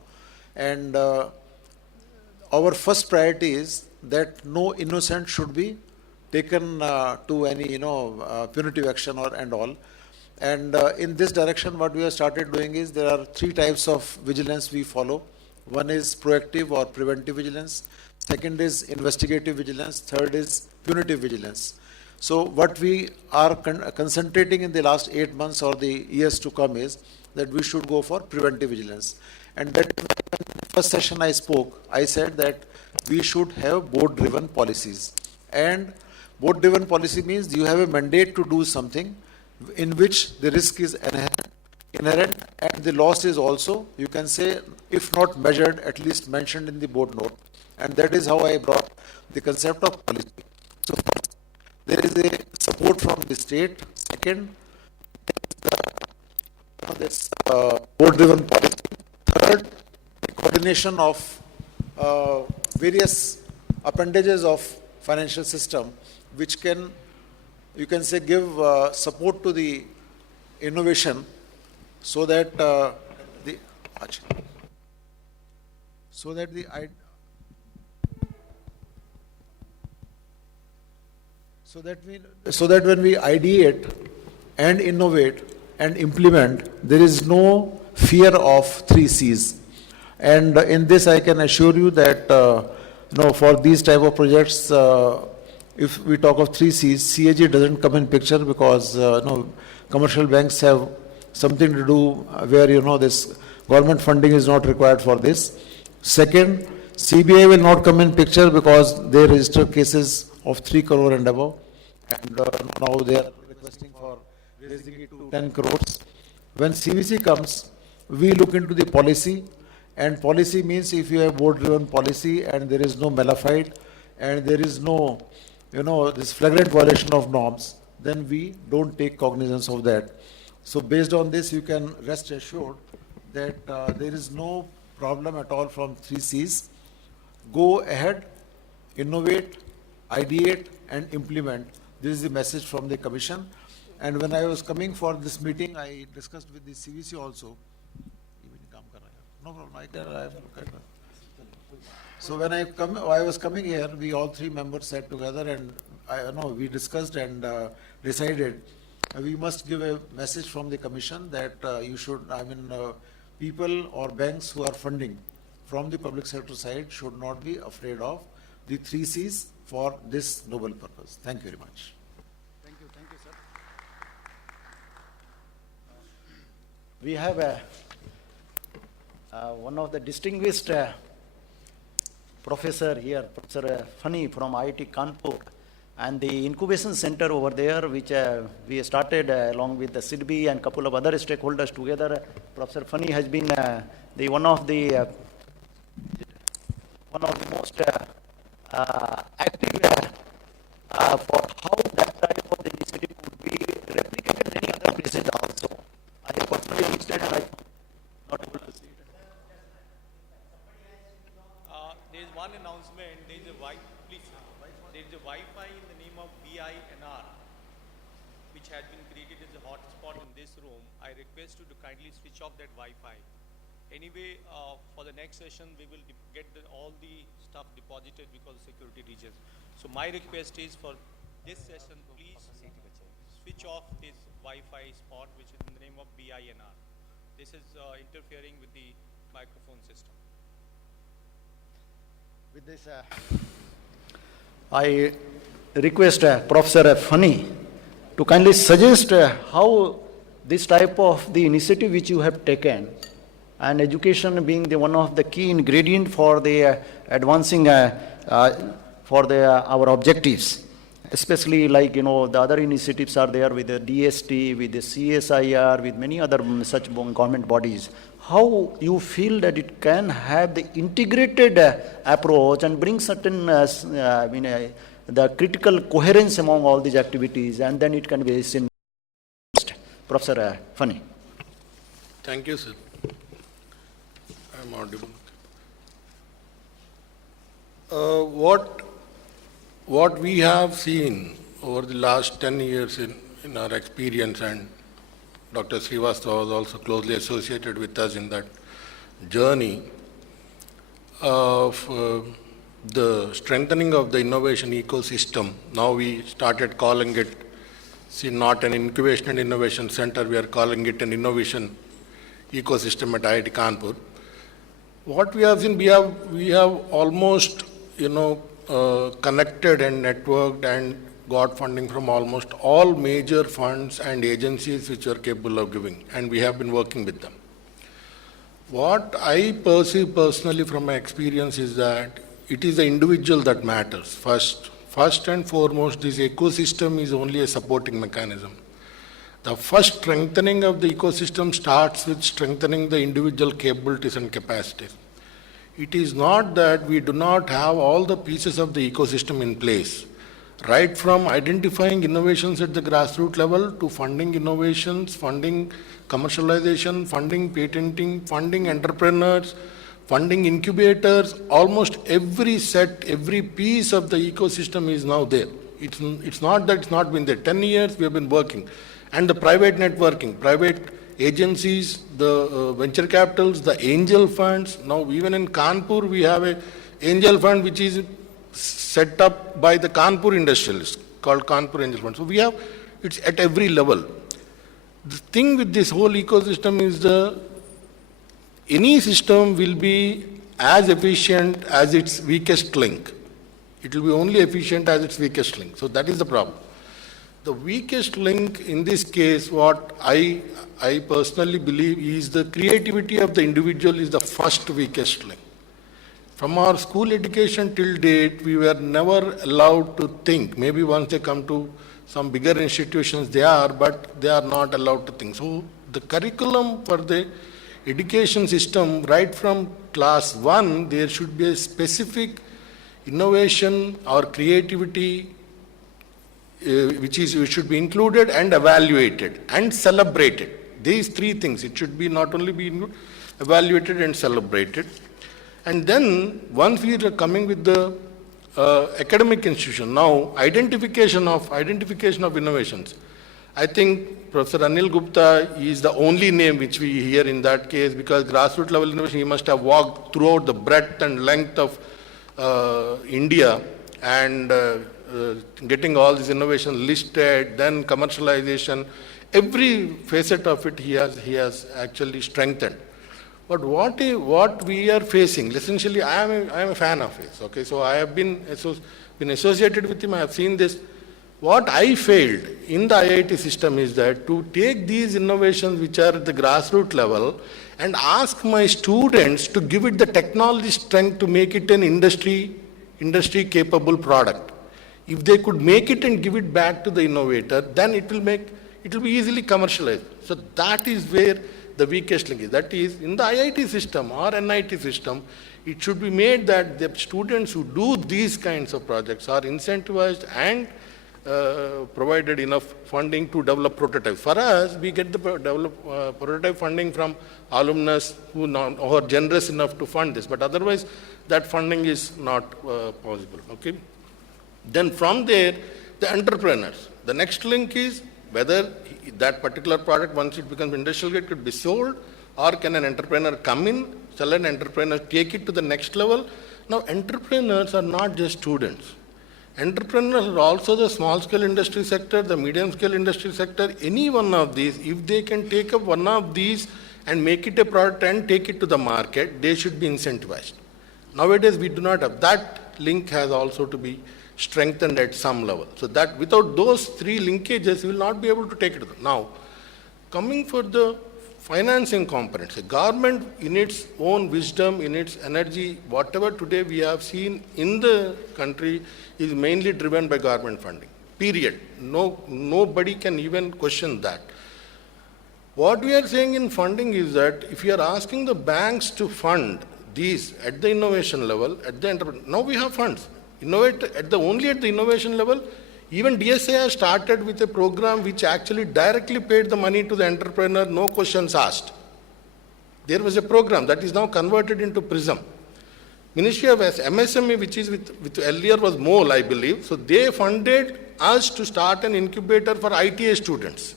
and our first priority is that no innocent should be taken to any punitive action and all. And in this direction, what we have started doing is there are 3 types of vigilance we follow. One is proactive or preventive vigilance. Second is investigative vigilance. Third is punitive vigilance. So what we are concentrating in the last 8 months or the years to come is that we should go for preventive vigilance. And that in the first session I spoke, I said that we should have board-driven policies. And board-driven policy means you have a mandate to do something in which the risk is inherent and the loss is also, you can say, if not measured, at least mentioned in the board note. And that is how I brought the concept of policy. So first, there is a support from the state. Second, this board-driven policy. Third, the coordination of various appendages of financial system, which can, you can say, give support to the innovation, so that so that when we ideate and innovate and implement, there is no fear of 3 C's. And in this, I can assure you that for these type of projects, if we talk of 3 C's, CAG doesn't come in picture because commercial banks have something to do where this government funding is not required for this. Second, CBI will not come in picture because they register cases of 3 crore and above, and now they are requesting for raising it to 10 crores. When CVC comes, we look into the policy, and policy means if you have board-driven policy and there is no malafide and there is no, this flagrant violation of norms, then we don't take cognizance of that. So based on this, you can rest assured that there is no problem at all from 3 C's. Go ahead, innovate, ideate, and implement. This is the message from the Commission. And when I was coming for this meeting, I discussed with the CVC also. No problem. So when I was coming here, we all 3 members sat together and we discussed and decided we must give a message from the Commission that you should, people or banks who are funding from the public sector side should not be afraid of the 3 C's for this noble purpose. Thank you very much. Thank you, sir. We have one of the distinguished professor here, Professor Fani from IIT Kanpur, and the incubation center over there, which we started along with the SIDBI and couple of other stakeholders together. Professor Fani has been one of the most active for how that type of initiative could be replicated in any other places also. I have personally visited and I not able to see it. There is one announcement. There is a Wi-Fi in the name of BINR, which had been created as a hotspot in this room. I request you to kindly switch off that Wi-Fi. Anyway, for the next session, we will get all the stuff deposited because of security reasons. So my request is for this session, please switch off this Wi-Fi spot, which is in the name of BINR. This is interfering with the microphone system. With this, I request Professor Fani to kindly suggest how this type of the initiative which you have taken, and education being the one of the key ingredient for the advancing for our objectives. especially like, the other initiatives are there with the DST, with the CSIR, with many other such government bodies. How you feel that it can have the integrated approach and bring certain, the critical coherence among all these activities, and then it can be seen. Professor Funny. Thank you, sir. I'm audible. What we have seen over the last 10 years in our experience, and Dr. Srivastava was also closely associated with us in that journey of the strengthening of the innovation ecosystem. Now we started calling it, not an incubation and innovation center, we are calling it an innovation ecosystem at IIT Kanpur. What we have seen, we have almost, connected and networked and got funding from almost all major funds and agencies which are capable of giving, and we have been working with them. What I perceive personally from my experience is that it is the individual that matters. First and foremost, this ecosystem is only a supporting mechanism. The first strengthening of the ecosystem starts with strengthening the individual capabilities and capacities. It is not that we do not have all the pieces of the ecosystem in place, right from identifying innovations at the grassroots level to funding innovations, funding commercialization, funding patenting, funding entrepreneurs, funding incubators. Almost every piece of the ecosystem is now there. It's not that it's not been there. 10 years we have been working. And the private networking, private agencies, the venture capitals, the angel funds. Now even in Kanpur we have an angel fund which is set up by the Kanpur industrialists called Kanpur Angel Fund. So it's at every level. The thing with this whole ecosystem is any system will be as efficient as its weakest link. It will be only efficient as its weakest link. So that is the problem. The weakest link in this case, what I personally believe is the creativity of the individual is the first weakest link. From our school education till date, we were never allowed to think. Maybe once they come to some bigger institutions, but they are not allowed to think. So the curriculum for the education system, right from class 1, there should be a specific innovation or creativity which should be included and evaluated and celebrated. These three things, it should be not only be evaluated and celebrated. And then once we are coming with the academic institution, now identification of innovations. I think Professor Anil Gupta is the only name which we hear in that case, because grassroots level innovation, he must have walked throughout the breadth and length of India and getting all these innovations listed, then commercialization, every facet of it he has actually strengthened. But what we are facing, essentially I am a fan of his, okay, so I have been associated with him, I have seen this. What I failed in the IIT system is that to take these innovations which are at the grassroots level and ask my students to give it the technology strength to make it an industry capable product. If they could make it and give it back to the innovator, then it will be easily commercialized. So that is where the weakest link is. That is, in the IIT system or NIT system, it should be made that the students who do these kinds of projects are incentivized and provided enough funding to develop prototypes. For us, we get the prototype funding from alumnus who are generous enough to fund this, but otherwise that funding is not possible. Okay. Then from there, the entrepreneurs. The next link is whether that particular product, once it becomes industrial grade, could be sold, or can an entrepreneur come in, sell an entrepreneur, take it to the next level. Now, entrepreneurs are not just students. Entrepreneurs are also the small-scale industry sector, the medium-scale industry sector. Any one of these, if they can take up one of these and make it a product and take it to the market, they should be incentivized. Nowadays, we do not have. That link has also to be strengthened at some level. So that without those three linkages, we will not be able to take it. Now, coming for the financing components, the government in its own wisdom, in its energy, whatever today we have seen in the country is mainly driven by government funding. period. Nobody can even question that. What we are saying in funding is that if you are asking the banks to fund these at the innovation level, at the entrepreneur, now we have funds. Innovate only at the innovation level. Even DSA has started with a program which actually directly paid the money to the entrepreneur, no questions asked. There was a program that is now converted into PRISM. Ministry of MSME, which is with earlier was MOL, I believe. So they funded us to start an incubator for ITA students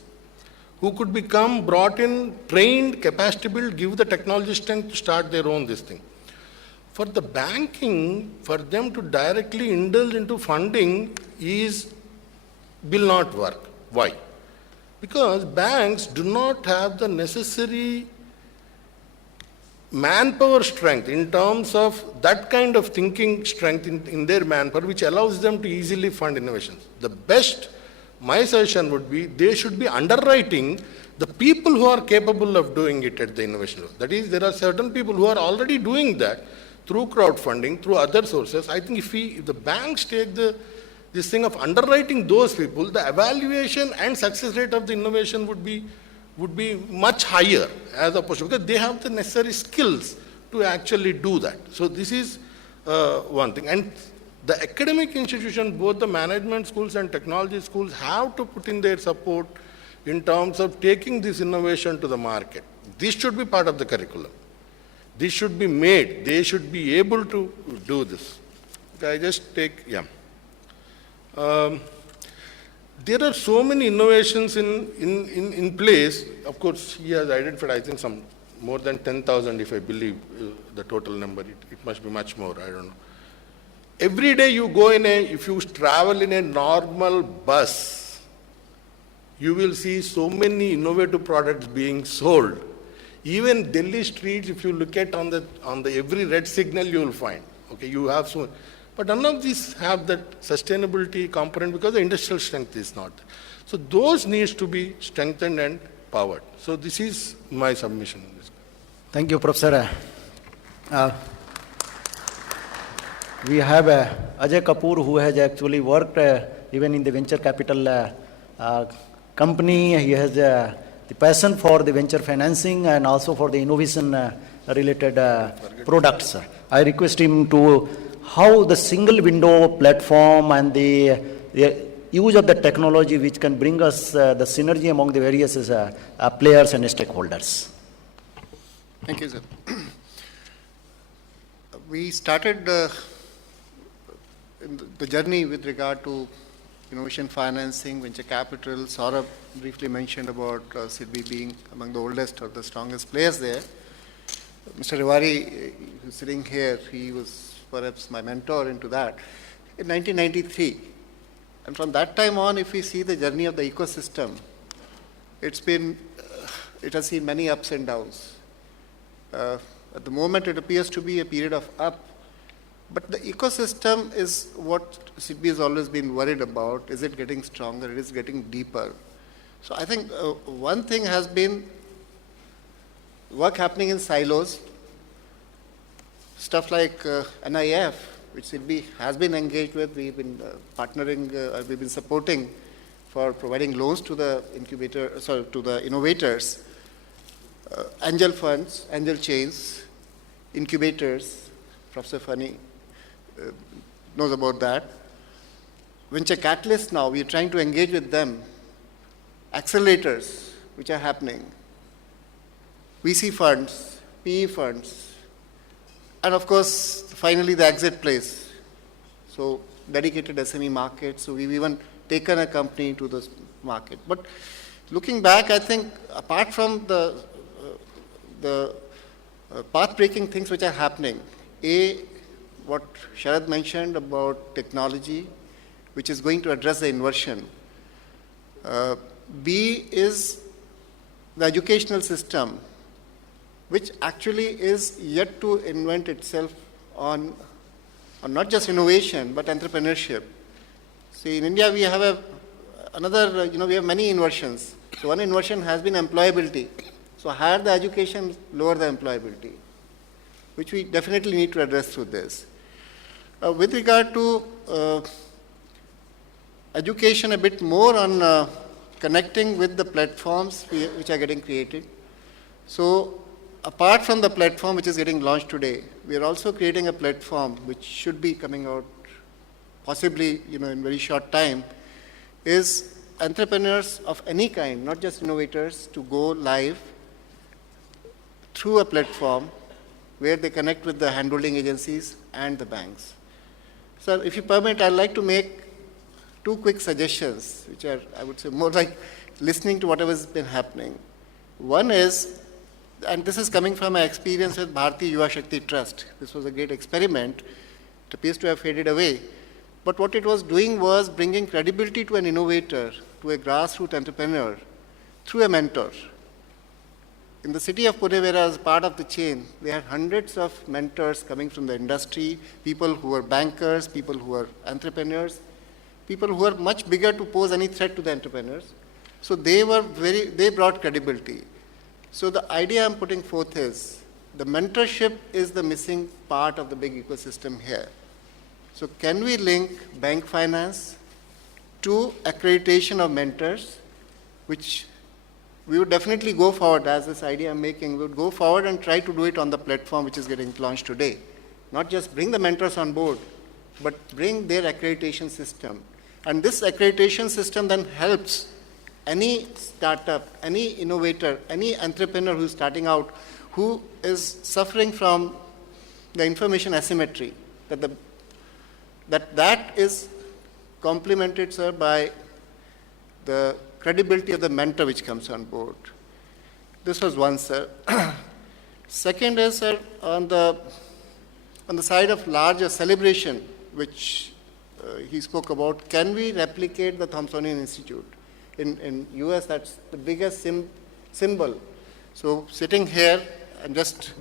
who could become brought in, trained, capacity built, give the technology strength to start their own this thing. For the banking, for them to directly indulge into funding will not work. Why? Because banks do not have the necessary manpower strength in terms of that kind of thinking strength in their manpower, which allows them to easily fund innovations. The best, my suggestion would be, they should be underwriting the people who are capable of doing it at the innovation level. That is, there are certain people who are already doing that through crowdfunding, through other sources. I think if the banks take this thing of underwriting those people, the evaluation and success rate of the innovation would be much higher as opposed to, because they have the necessary skills to actually do that. So this is one thing. And the academic institution, both the management schools and technology schools, have to put in their support in terms of taking this innovation to the market. This should be part of the curriculum. This should be made. They should be able to do this. Okay, I just take, there are so many innovations in place. Of course, he has identified, I think, some more than 10,000, if I believe the total number. It must be much more, I don't know. Every day you go if you travel in a normal bus, you will see so many innovative products being sold. Even Delhi streets, if you look at on the every red signal, you will find. Okay, you have so, but none of these have that sustainability component because the industrial strength is not there. So those needs to be strengthened and powered. So this is my submission. Thank you, Professor. We have Ajay Kapoor, who has actually worked even in the venture capital company. He has the passion for the venture financing and also for the innovation related products. I request him to how the single window platform and the use of the technology which can bring us the synergy among the various players and stakeholders. Thank you, sir. We started the journey with regard to innovation financing, venture capital. Saurabh briefly mentioned about SIDBI being among the oldest or the strongest players there. Mr. Rewari, who's sitting here, he was perhaps my mentor into that in 1993. And from that time on, if we see the journey of the ecosystem, it has seen many ups and downs. At the moment, it appears to be a period of up. But the ecosystem is what SIDBI has always been worried about. Is it getting stronger? It is getting deeper. So I think one thing has been work happening in silos. Stuff like NIF, which SIDBI has been engaged with. We've been partnering, we've been supporting for providing loans to the to the innovators. Angel funds, angel chains, incubators. Professor Fani knows about that. Venture catalysts now, we are trying to engage with them. Accelerators, which are happening. VC funds, PE funds, and of course, finally the exit place. So, dedicated SME market. So, we've even taken a company to this market. But looking back, I think apart from the path-breaking things which are happening, what Sharad mentioned about technology, which is going to address the inversion. B is the educational system, which actually is yet to invent itself on not just innovation, but entrepreneurship. See, in India, we have we have many inversions. So one inversion has been employability. So higher the education, lower the employability, which we definitely need to address through this. With regard to education a bit more on connecting with the platforms which are getting created. So apart from the platform which is getting launched today, we are also creating a platform which should be coming out possibly, in very short time, is entrepreneurs of any kind, not just innovators, to go live through a platform where they connect with the handholding agencies and the banks. Sir, if you permit, I'd like to make 2 quick suggestions, which are, I would say, more like listening to whatever has been happening. One is, and this is coming from my experience with Bharati Yuva Shakti Trust. This was a great experiment. It appears to have faded away. But what it was doing was bringing credibility to an innovator, to a grassroots entrepreneur, through a mentor. In the city of Pune, where I was part of the chain, they had hundreds of mentors coming from the industry, people who were bankers, people who were entrepreneurs, people who were much bigger to pose any threat to the entrepreneurs. So they brought credibility. So the idea I'm putting forth is, the mentorship is the missing part of the big ecosystem here. So can we link bank finance to accreditation of mentors, which we would definitely go forward, as this idea I'm making, we would go forward and try to do it on the platform which is getting launched today. Not just bring the mentors on board, but bring their accreditation system. And this accreditation system then helps any startup, any innovator, any entrepreneur who's starting out, who is suffering from the information asymmetry, that is complemented, sir, by the credibility of the mentor which comes on board. This was one, sir. Second is, sir, on the side of larger celebration, which he spoke about, can we replicate the Thomsonian Institute? In US, that's the biggest symbol. So sitting here, I'm just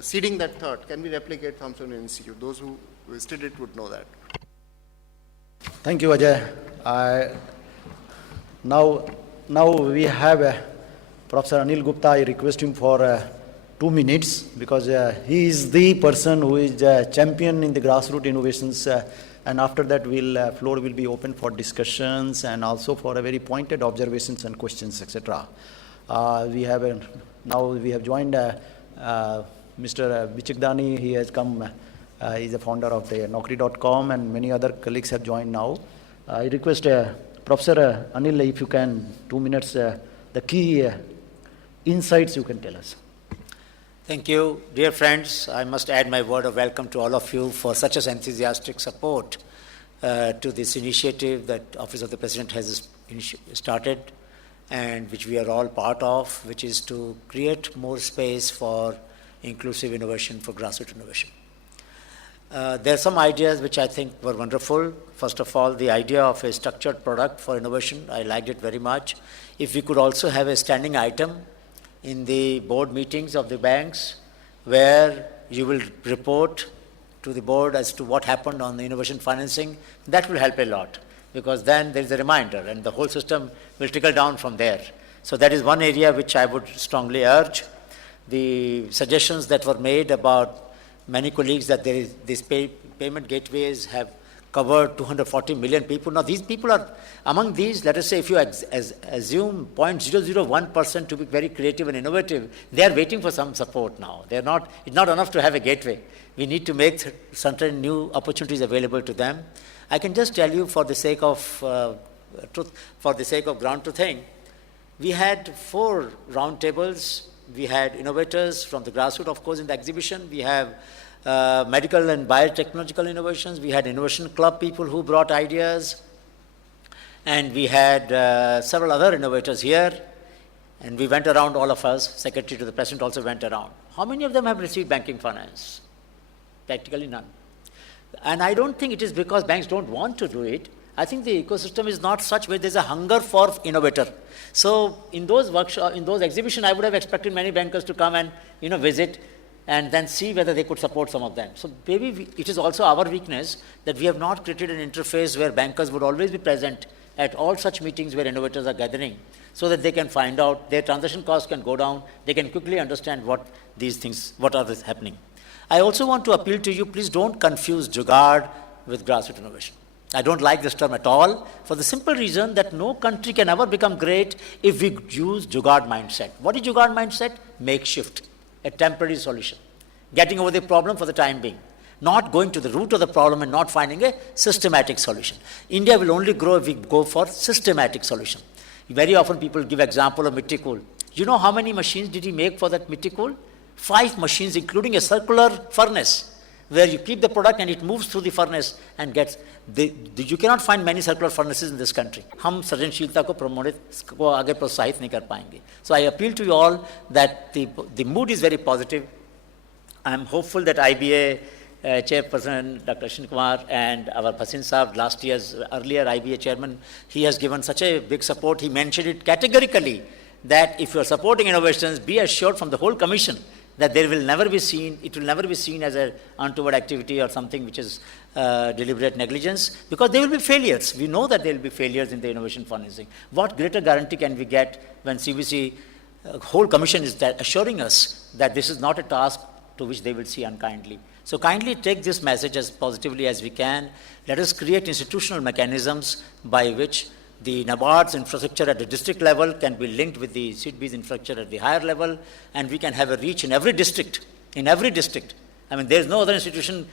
seeding that thought. Can we replicate Thomsonian Institute? Those who visited it would know that. Thank you, Ajay. Now we have Professor Anil Gupta. I request him for 2 minutes, because he is the person who is champion in the grassroots innovations. And after that, floor will be open for discussions and also for a very pointed observations and questions, etc. We have joined Mr. Bichikdani. He has come. He's a founder of the Naukri.com, and many other colleagues have joined now. I request Professor Anil, if you can, 2 minutes, the key insights you can tell us. Thank you. Dear friends, I must add my word of welcome to all of you for such an enthusiastic support to this initiative that Office of the President has started, and which we are all part of, which is to create more space for inclusive innovation, for grassroots innovation. There are some ideas which I think were wonderful. First of all, the idea of a structured product for innovation, I liked it very much. If we could also have a standing item in the board meetings of the banks, where you will report to the board as to what happened on the innovation financing, that will help a lot, because then there is a reminder and the whole system will trickle down from there. So that is one area which I would strongly urge. The suggestions that were made about many colleagues that these payment gateways have covered 240 million people. Now these people are, among these, let us say if you assume 0.001% to be very creative and innovative, they are waiting for some support now. It's not enough to have a gateway. We need to make certain new opportunities available to them. I can just tell you, for the sake of ground to think, we had 4 roundtables. We had innovators from the grassroots, of course, in the exhibition. We have medical and biotechnological innovations. We had innovation club people who brought ideas. And we had several other innovators here. And we went around, all of us. Secretary to the President also went around. How many of them have received banking finance? Practically none. And I don't think it is because banks don't want to do it. I think the ecosystem is not such where there's a hunger for innovator. So in those workshops, in those exhibitions, I would have expected many bankers to come and visit and then see whether they could support some of them. So maybe it is also our weakness that we have not created an interface where bankers would always be present at all such meetings where innovators are gathering, so that they can find out, their transaction costs can go down, they can quickly understand what are happening. I also want to appeal to you, please don't confuse Jugaad with grassroots innovation. I don't like this term at all, for the simple reason that no country can ever become great if we use Jugaad mindset. What is Jugaad mindset? Makeshift, a temporary solution. Getting over the problem for the time being. Not going to the root of the problem and not finding a systematic solution. India will only grow if we go for systematic solution. Very often people give example of Mitti Cool. You know how many machines did he make for that Mitti Cool? 5 machines, including a circular furnace, where you keep the product and it moves through the furnace and gets. You cannot find many circular furnaces in this country. हम सृजनशीलता को promote को आगे प्रोत्साहित नहीं कर पाएंगे. So I appeal to you all that the mood is very positive. I am hopeful that IBA Chairperson Dr. Ashwin Kumar and our Bhasin Saab, last year's earlier IBA chairman, he has given such a big support. He mentioned it categorically that if you are supporting innovations, be assured from the whole commission that it will never be seen as an untoward activity or something which is deliberate negligence, because there will be failures. We know that there will be failures in the innovation financing. What greater guarantee can we get when CBC, whole commission is assuring us that this is not a task to which they will see unkindly. So kindly take this message as positively as we can. Let us create institutional mechanisms by which the NABARD's infrastructure at the district level can be linked with the SIDBI's infrastructure at the higher level, and we can have a reach in every district. In every district. I mean, there is no other institution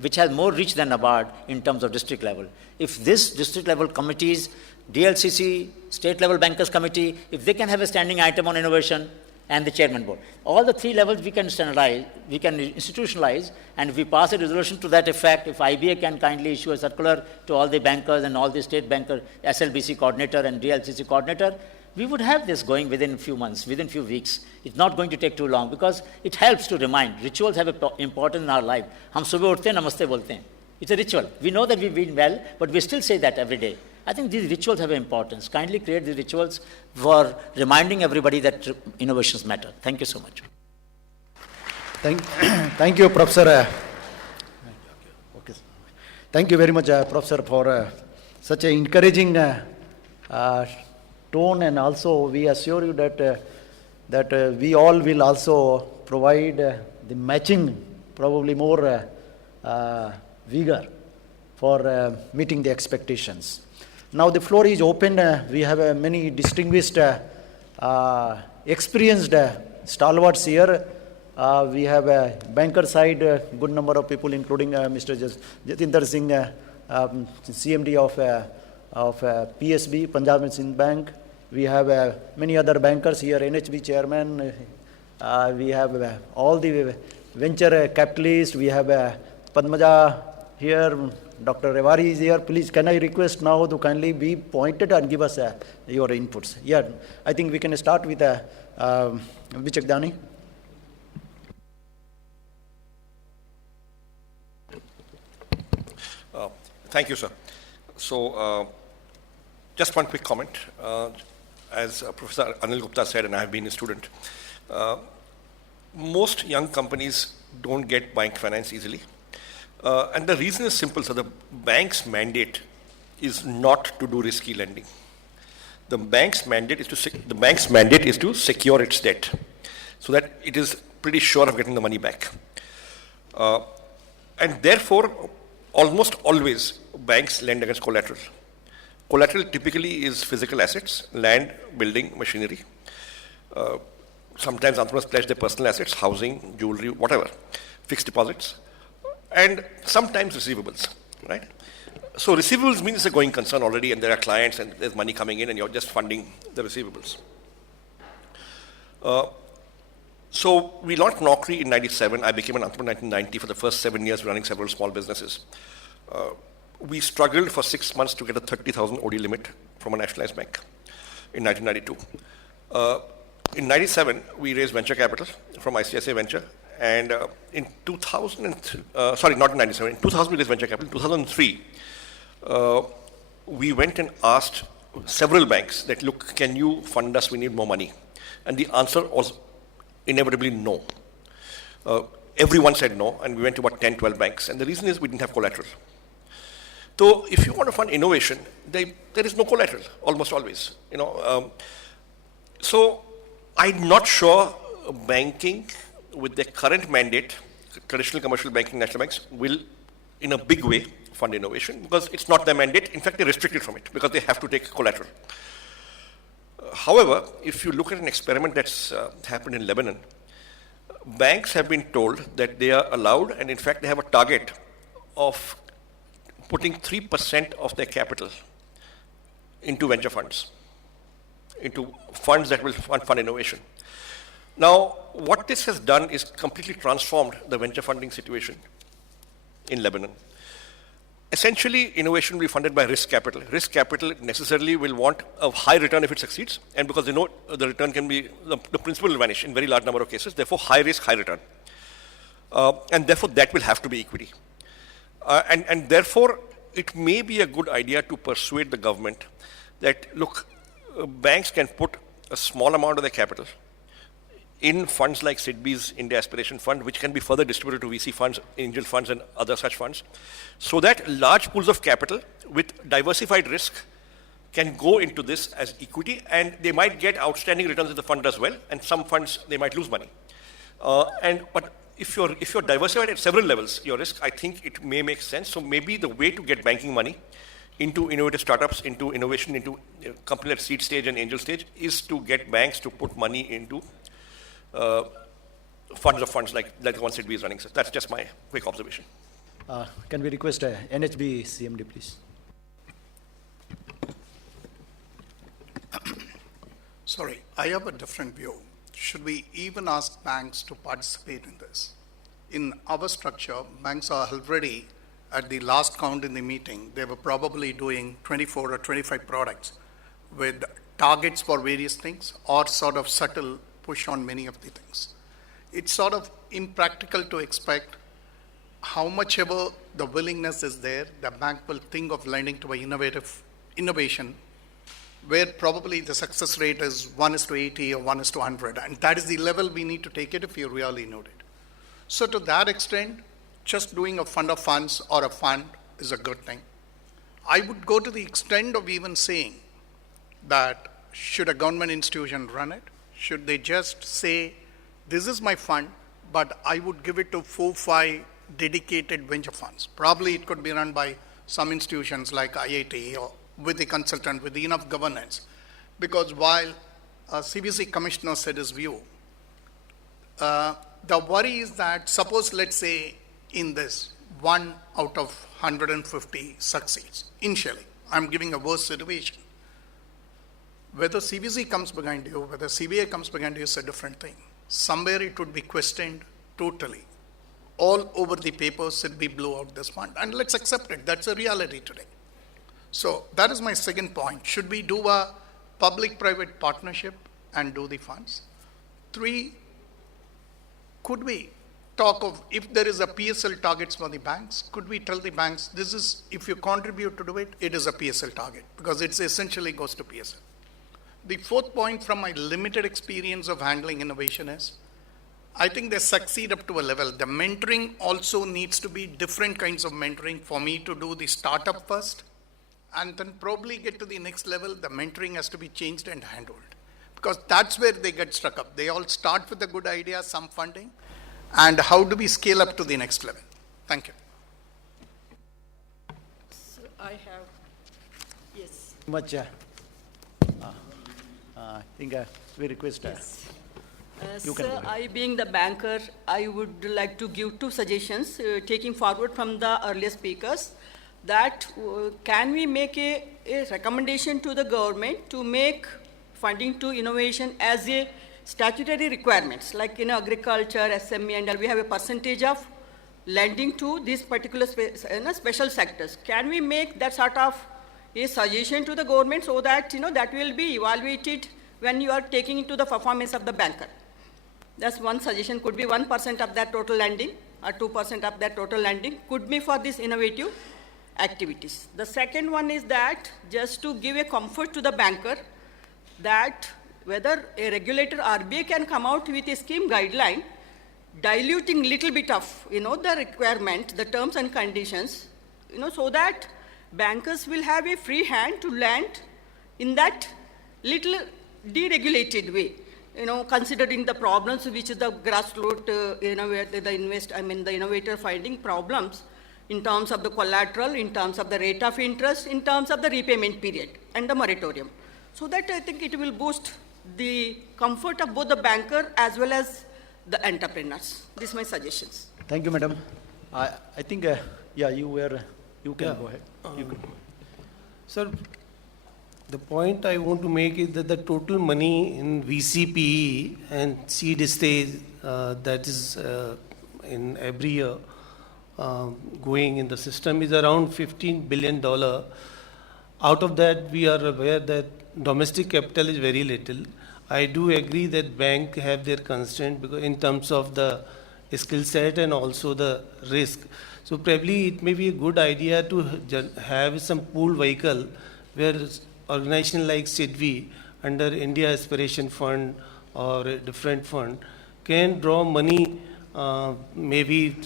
which has more reach than NABARD in terms of district level. If this district level committees, DLCC, state level bankers committee, if they can have a standing item on innovation, and the chairman board. All the 3 levels we can standardize, we can institutionalize, and if we pass a resolution to that effect, if IBA can kindly issue a circular to all the bankers and all the state banker, SLBC coordinator and DLCC coordinator, we would have this going within a few months, within a few weeks. It's not going to take too long because it helps to remind. Rituals have an importance in our life. हम सुबह उठते हैं, नमस्ते बोलते हैं. It's a ritual. We know that we've been well, but we still say that every day. I think these rituals have importance. Kindly create these rituals for reminding everybody that innovations matter. Thank you so much. Thank you, Professor. Okay. Thank you very much, Professor, for such an encouraging tone, and also we assure you that we all will also provide the matching, probably more vigor for meeting the expectations. Now the floor is open. We have many distinguished, experienced stalwarts here. We have a banker side, good number of people, including Mr. Jatinder Singh, CMD of PSB, Punjab and Sindh Bank. We have many other bankers here, NHB chairman. We have all the venture capitalists. We have Padmaja here. Dr. Rewari is here. Please, can I request now to kindly be pointed and give us your inputs. Yeah, I think we can start with Vichakdani. Thank you, sir. So, just one quick comment. As Professor Anil Gupta said, and I have been a student, most young companies don't get bank finance easily. And the reason is simple, sir. The bank's mandate is not to do risky lending. The bank's mandate is to secure its debt, so that it is pretty sure of getting the money back. And therefore, almost always, banks lend against collateral. Collateral typically is physical assets, land, building, machinery. Sometimes entrepreneurs pledge their personal assets, housing, jewelry, whatever, fixed deposits, and sometimes receivables, right? So receivables means it's a going concern already, and there are clients and there's money coming in and you're just funding the receivables. So we launched Naukri in 97. I became an entrepreneur in 1990 for the first 7 years running several small businesses. We struggled for 6 months to get a 30,000 OD limit from a nationalized bank in 1992. In 97, we raised venture capital from ICICI Venture. And in 2003, not in 97, in 2000 we raised venture capital. In 2003, we went and asked several banks that, look, can you fund us? We need more money. And the answer was inevitably no. Everyone said no, and we went to about 10, 12 banks. And the reason is we didn't have collateral. So if you want to fund innovation, there is no collateral, almost always. So I'm not sure banking with their current mandate, traditional commercial banking, national banks, will, in a big way, fund innovation because it's not their mandate. In fact, they're restricted from it because they have to take collateral. However, if you look at an experiment that's happened in Lebanon, banks have been told that they are allowed, and in fact, they have a target of putting 3% of their capital into venture funds, into funds that will fund innovation. Now, what this has done is completely transformed the venture funding situation in Lebanon. Essentially, innovation will be funded by risk capital. Risk capital necessarily will want a high return if it succeeds, and because they know the return can be, the principal will vanish in very large number of cases, therefore high risk, high return. And therefore that will have to be equity. And therefore, it may be a good idea to persuade the government that, look, banks can put a small amount of their capital in funds like SIDBI's India Aspiration Fund, which can be further distributed to VC funds, angel funds, and other such funds, so that large pools of capital with diversified risk can go into this as equity, and they might get outstanding returns if the fund does well, and some funds, they might lose money. But if you're diversified at several levels, your risk, I think it may make sense. So maybe the way to get banking money into innovative startups, into innovation, into company at seed stage and angel stage, is to get banks to put money into funds of funds like the one SIDBI is running. So that's just my quick observation. Can we request NHB CMD, please? Sorry, I have a different view. Should we even ask banks to participate in this? In our structure, banks are already, at the last count in the meeting, they were probably doing 24 or 25 products with targets for various things or sort of subtle push on many of the things. It's sort of impractical to expect how much ever the willingness is there, the bank will think of lending to an innovation where probably the success rate is 1:80 or 1:100. And that is the level we need to take it if you really need it. So to that extent, just doing a fund of funds or a fund is a good thing. I would go to the extent of even saying that should a government institution run it? Should they just say, this is my fund, but I would give it to 4-5 dedicated venture funds. Probably it could be run by some institutions like IIT or with a consultant with enough governance. Because while CBC commissioner said his view, the worry is that suppose, let's say, in this, 1 out of 150 succeeds initially. I'm giving a worse situation. Whether CBC comes behind you, whether CBI comes behind you is a different thing. Somewhere it would be questioned totally. All over the papers, SIDBI blew out this fund. And let's accept it. That's a reality today. So that is my second point. Should we do a public-private partnership and do the funds? 3, could we talk of, if there is a PSL targets for the banks, could we tell the banks, this is, if you contribute to do it, it is a PSL target, because it essentially goes to PSL. The 4th point from my limited experience of handling innovation is, I think they succeed up to a level. The mentoring also needs to be different kinds of mentoring for me to do the startup first, and then probably get to the next level, the mentoring has to be changed and handled. Because that's where they get stuck up. They all start with a good idea, some funding, and how do we scale up to the next level? Thank you. So I have, yes. Much. I think we request. You can Sir, I being the banker, I would like to give 2 suggestions, taking forward from the earlier speakers, that can we make a recommendation to the government to make funding to innovation as a statutory requirements, like in agriculture, SME, and we have a percentage of lending to these particular special sectors. Can we make that sort of a suggestion to the government so that, that will be evaluated when you are taking into the performance of the banker? That's one suggestion. Could be 1% of that total lending or 2% of that total lending could be for these innovative activities. The second one is that just to give a comfort to the banker that whether a regulator RBI can come out with a scheme guideline diluting little bit of, the requirement, the terms and conditions, so that bankers will have a free hand to lend in that little deregulated way, considering the problems which the grassroots, the innovator finding problems, in terms of the collateral, in terms of the rate of interest, in terms of the repayment period and the moratorium. So that I think it will boost the comfort of both the banker as well as the entrepreneurs. These are my suggestions. Thank you, madam. I think, yeah, you can go ahead. You could. Sir, the point I want to make is that the total money in VCPE and seed stage that is in every year going in the system is around $15 billion. Out of that, we are aware that domestic capital is very little. I do agree that banks have their constraint because in terms of the skill set and also the risk. So probably it may be a good idea to have some pool vehicle where organization like SIDBI under India Aspiration Fund or a different fund can draw money, maybe,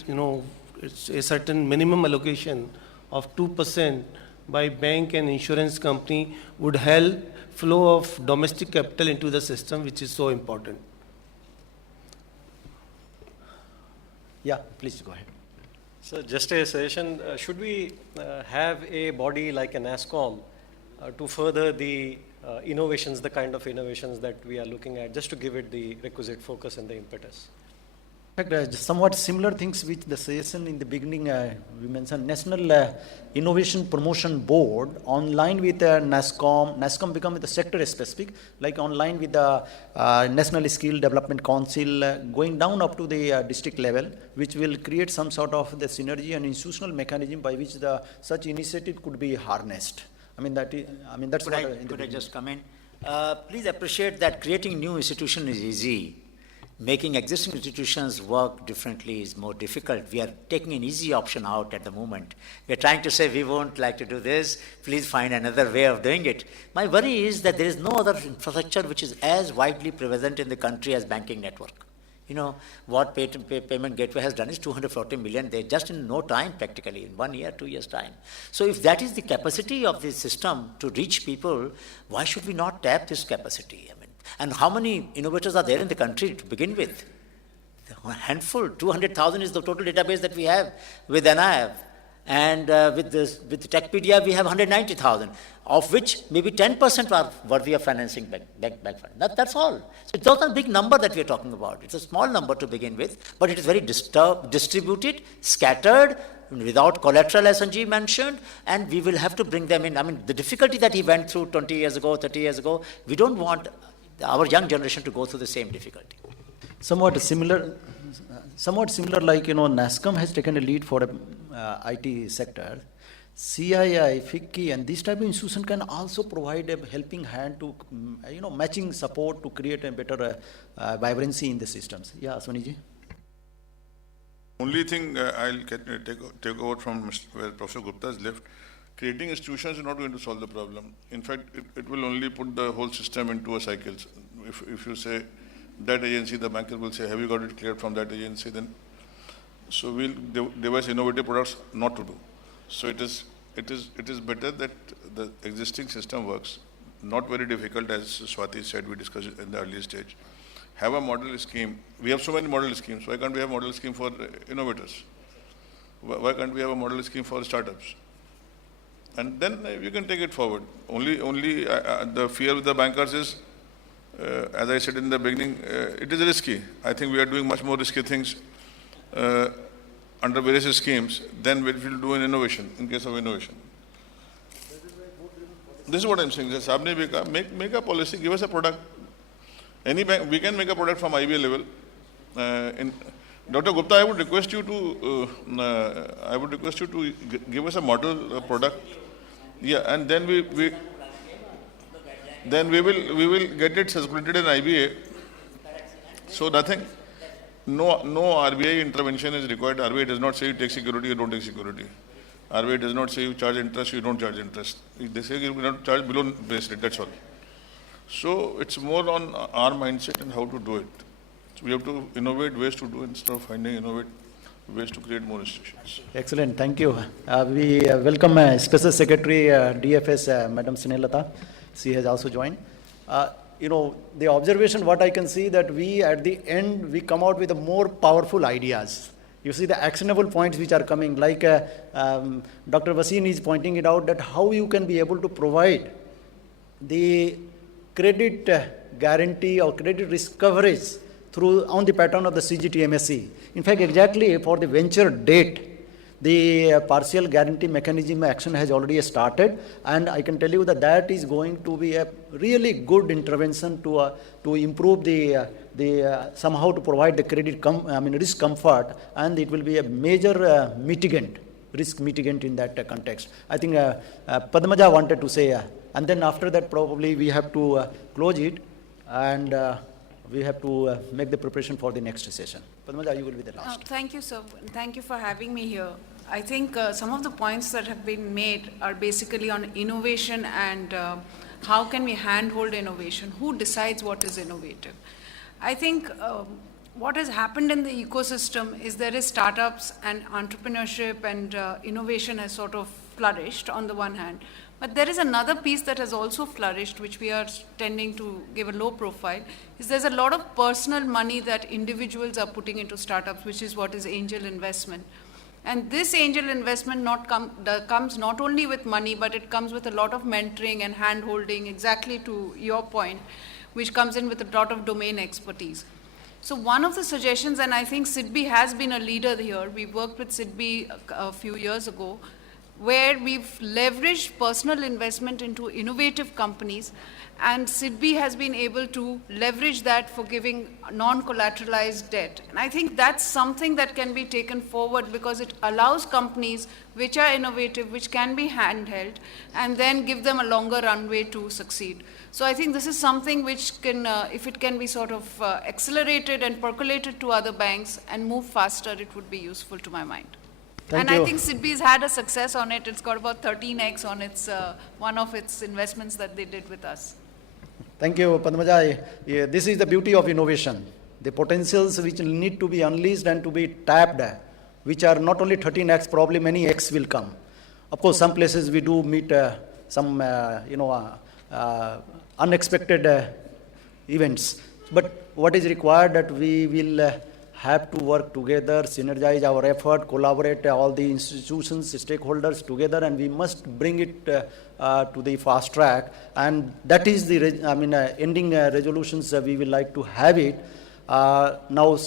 it's a certain minimum allocation of 2% by bank and insurance company would help flow of domestic capital into the system, which is so important. Yeah, please go ahead. So just a suggestion, should we have a body like an NASSCOM to further the innovations, the kind of innovations that we are looking at, just to give it the requisite focus and the impetus? In fact, somewhat similar things which the suggestion in the beginning we mentioned, National Innovation Promotion Board, online with NASSCOM. NASSCOM become the sector specific, like online with the National Skill Development Council, going down up to the district level, which will create some sort of the synergy and institutional mechanism by which the such initiative could be harnessed. That's could what could I just come in? Please appreciate that creating new institution is easy. Making existing institutions work differently is more difficult. We are taking an easy option out at the moment. We are trying to say we won't like to do this, please find another way of doing it. My worry is that there is no other infrastructure which is as widely prevalent in the country as banking network. What Payment Gateway has done is 240 million there just in no time, practically, in 1 year, 2 years' time. So if that is the capacity of the system to reach people, why should we not tap this capacity? And how many innovators are there in the country to begin with? A handful. 200,000 is the total database that we have with NIF. And with Techpedia, we have 190,000, of which maybe 10% are worthy of financing bank fund. That's all. So it's not a big number that we're talking about. It's a small number to begin with, but it is very distributed, scattered, without collateral, as Sanjeev mentioned, and we will have to bring them in. the difficulty that he went through 20 years ago, 30 years ago, we don't want our young generation to go through the same difficulty. Somewhat similar, like, NASSCOM has taken a lead for IT sector. CII, FICCI, and this type of institution can also provide a helping hand to, matching support to create a better vibrancy in the systems. Yeah, Soniji. Only thing I'll take over from where Professor Gupta has left. Creating institutions is not going to solve the problem. In fact, it will only put the whole system into a cycle. If you say that agency, the banker will say, have you got it cleared from that agency? Then, so we'll devise innovative products not to do. So it is better that the existing system works. Not very difficult, as Swati said, we discussed it in the early stage. Have a model scheme. We have so many model schemes. Why can't we have a model scheme for innovators? Why can't we have a model scheme for startups? And then you can take it forward. Only the fear with the bankers is, as I said in the beginning, it is risky. I think we are doing much more risky things under various schemes than we will do in innovation, in case of innovation. This is what I'm saying. Make a policy, give us a product. Any bank, we can make a product from IBA level. Dr. Gupta, I would request you to give us a model product. Yeah, and then we will get it circulated in IBA. So nothing, no RBI intervention is required. RBI does not say you take security, you don't take security. RBI does not say you charge interest, you don't charge interest. They say you cannot charge below base rate, that's all. So it's more on our mindset and how to do it. So we have to innovate ways to do it instead of finding innovate ways to create more institutions. Excellent, thank you. We welcome Special Secretary DFS, Madam Snehata. She has also joined. The observation, what I can see, that we at the end, we come out with more powerful ideas. You see the actionable points which are coming, like Dr. Vasin is pointing it out, that how you can be able to provide the credit guarantee or credit risk coverage through on the pattern of the CGT MSE. In fact, exactly for the venture debt, the partial guarantee mechanism action has already started, and I can tell you that that is going to be a really good intervention to improve the somehow to provide the risk comfort, and it will be a major mitigant, risk mitigant in that context. I think Padmaja wanted to say, and then after that probably we have to close it, and we have to make the preparation for the next session. Padmaja, you will be the last. Thank you, sir. Thank you for having me here. I think some of the points that have been made are basically on innovation and how can we handhold innovation? Who decides what is innovative? I think what has happened in the ecosystem is there is startups and entrepreneurship and innovation has sort of flourished on the one hand. But there is another piece that has also flourished, which we are tending to give a low profile, is there's a lot of personal money that individuals are putting into startups, which is what is angel investment. And this angel investment comes not only with money, but it comes with a lot of mentoring and hand-holding, exactly to your point, which comes in with a lot of domain expertise. So one of the suggestions, and I think SIDBI has been a leader here, we worked with SIDBI a few years ago, where we've leveraged personal investment into innovative companies, and SIDBI has been able to leverage that for giving non-collateralized debt. And I think that's something that can be taken forward because it allows companies which are innovative, which can be handheld, and then give them a longer runway to succeed. So I think this is something which can, if it can be sort of accelerated and percolated to other banks and move faster, it would be useful to my mind. Thank and you. I think SIDBI's had a success on it. It's got about 13x on its one of its investments that they did with us. Thank you, Padmaja. Yeah, this is the beauty of innovation. The potentials which need to be unleashed and to be tapped, which are not only 13x, probably many x will come. Of course, some places we do meet some, unexpected events. But what is required that we will have to work together, synergize our effort, collaborate all the institutions, stakeholders together, and we must bring it to the fast track. And that is the, ending resolutions we will like to have it. Now,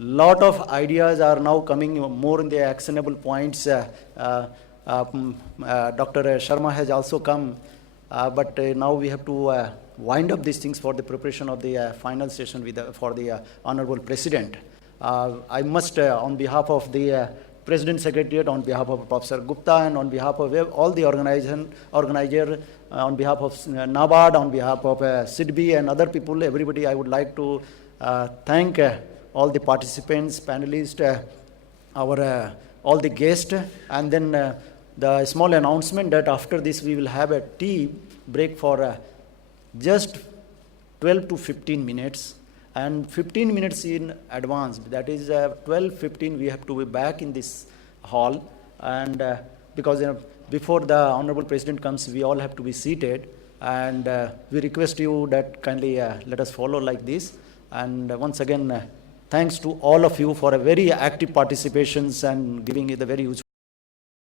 lot of ideas are now coming more in the actionable points. Dr. Sharma has also come, but now we have to wind up these things for the preparation of the final session for the Honorable President. I must, on behalf of the President Secretariat, on behalf of Professor Gupta, and on behalf of all the organizer, on behalf of NABARD, on behalf of SIDBI and other people, everybody, I would like to thank all the participants, panelists, all the guests, and then the small announcement that after this we will have a tea break for just 12 to 15 minutes. And 15 minutes in advance, that is 12:15, we have to be back in this hall. And because before the Honorable President comes, we all have to be seated. And we request you that kindly let us follow like this. And once again, thanks to all of you for a very active participations and giving it a very useful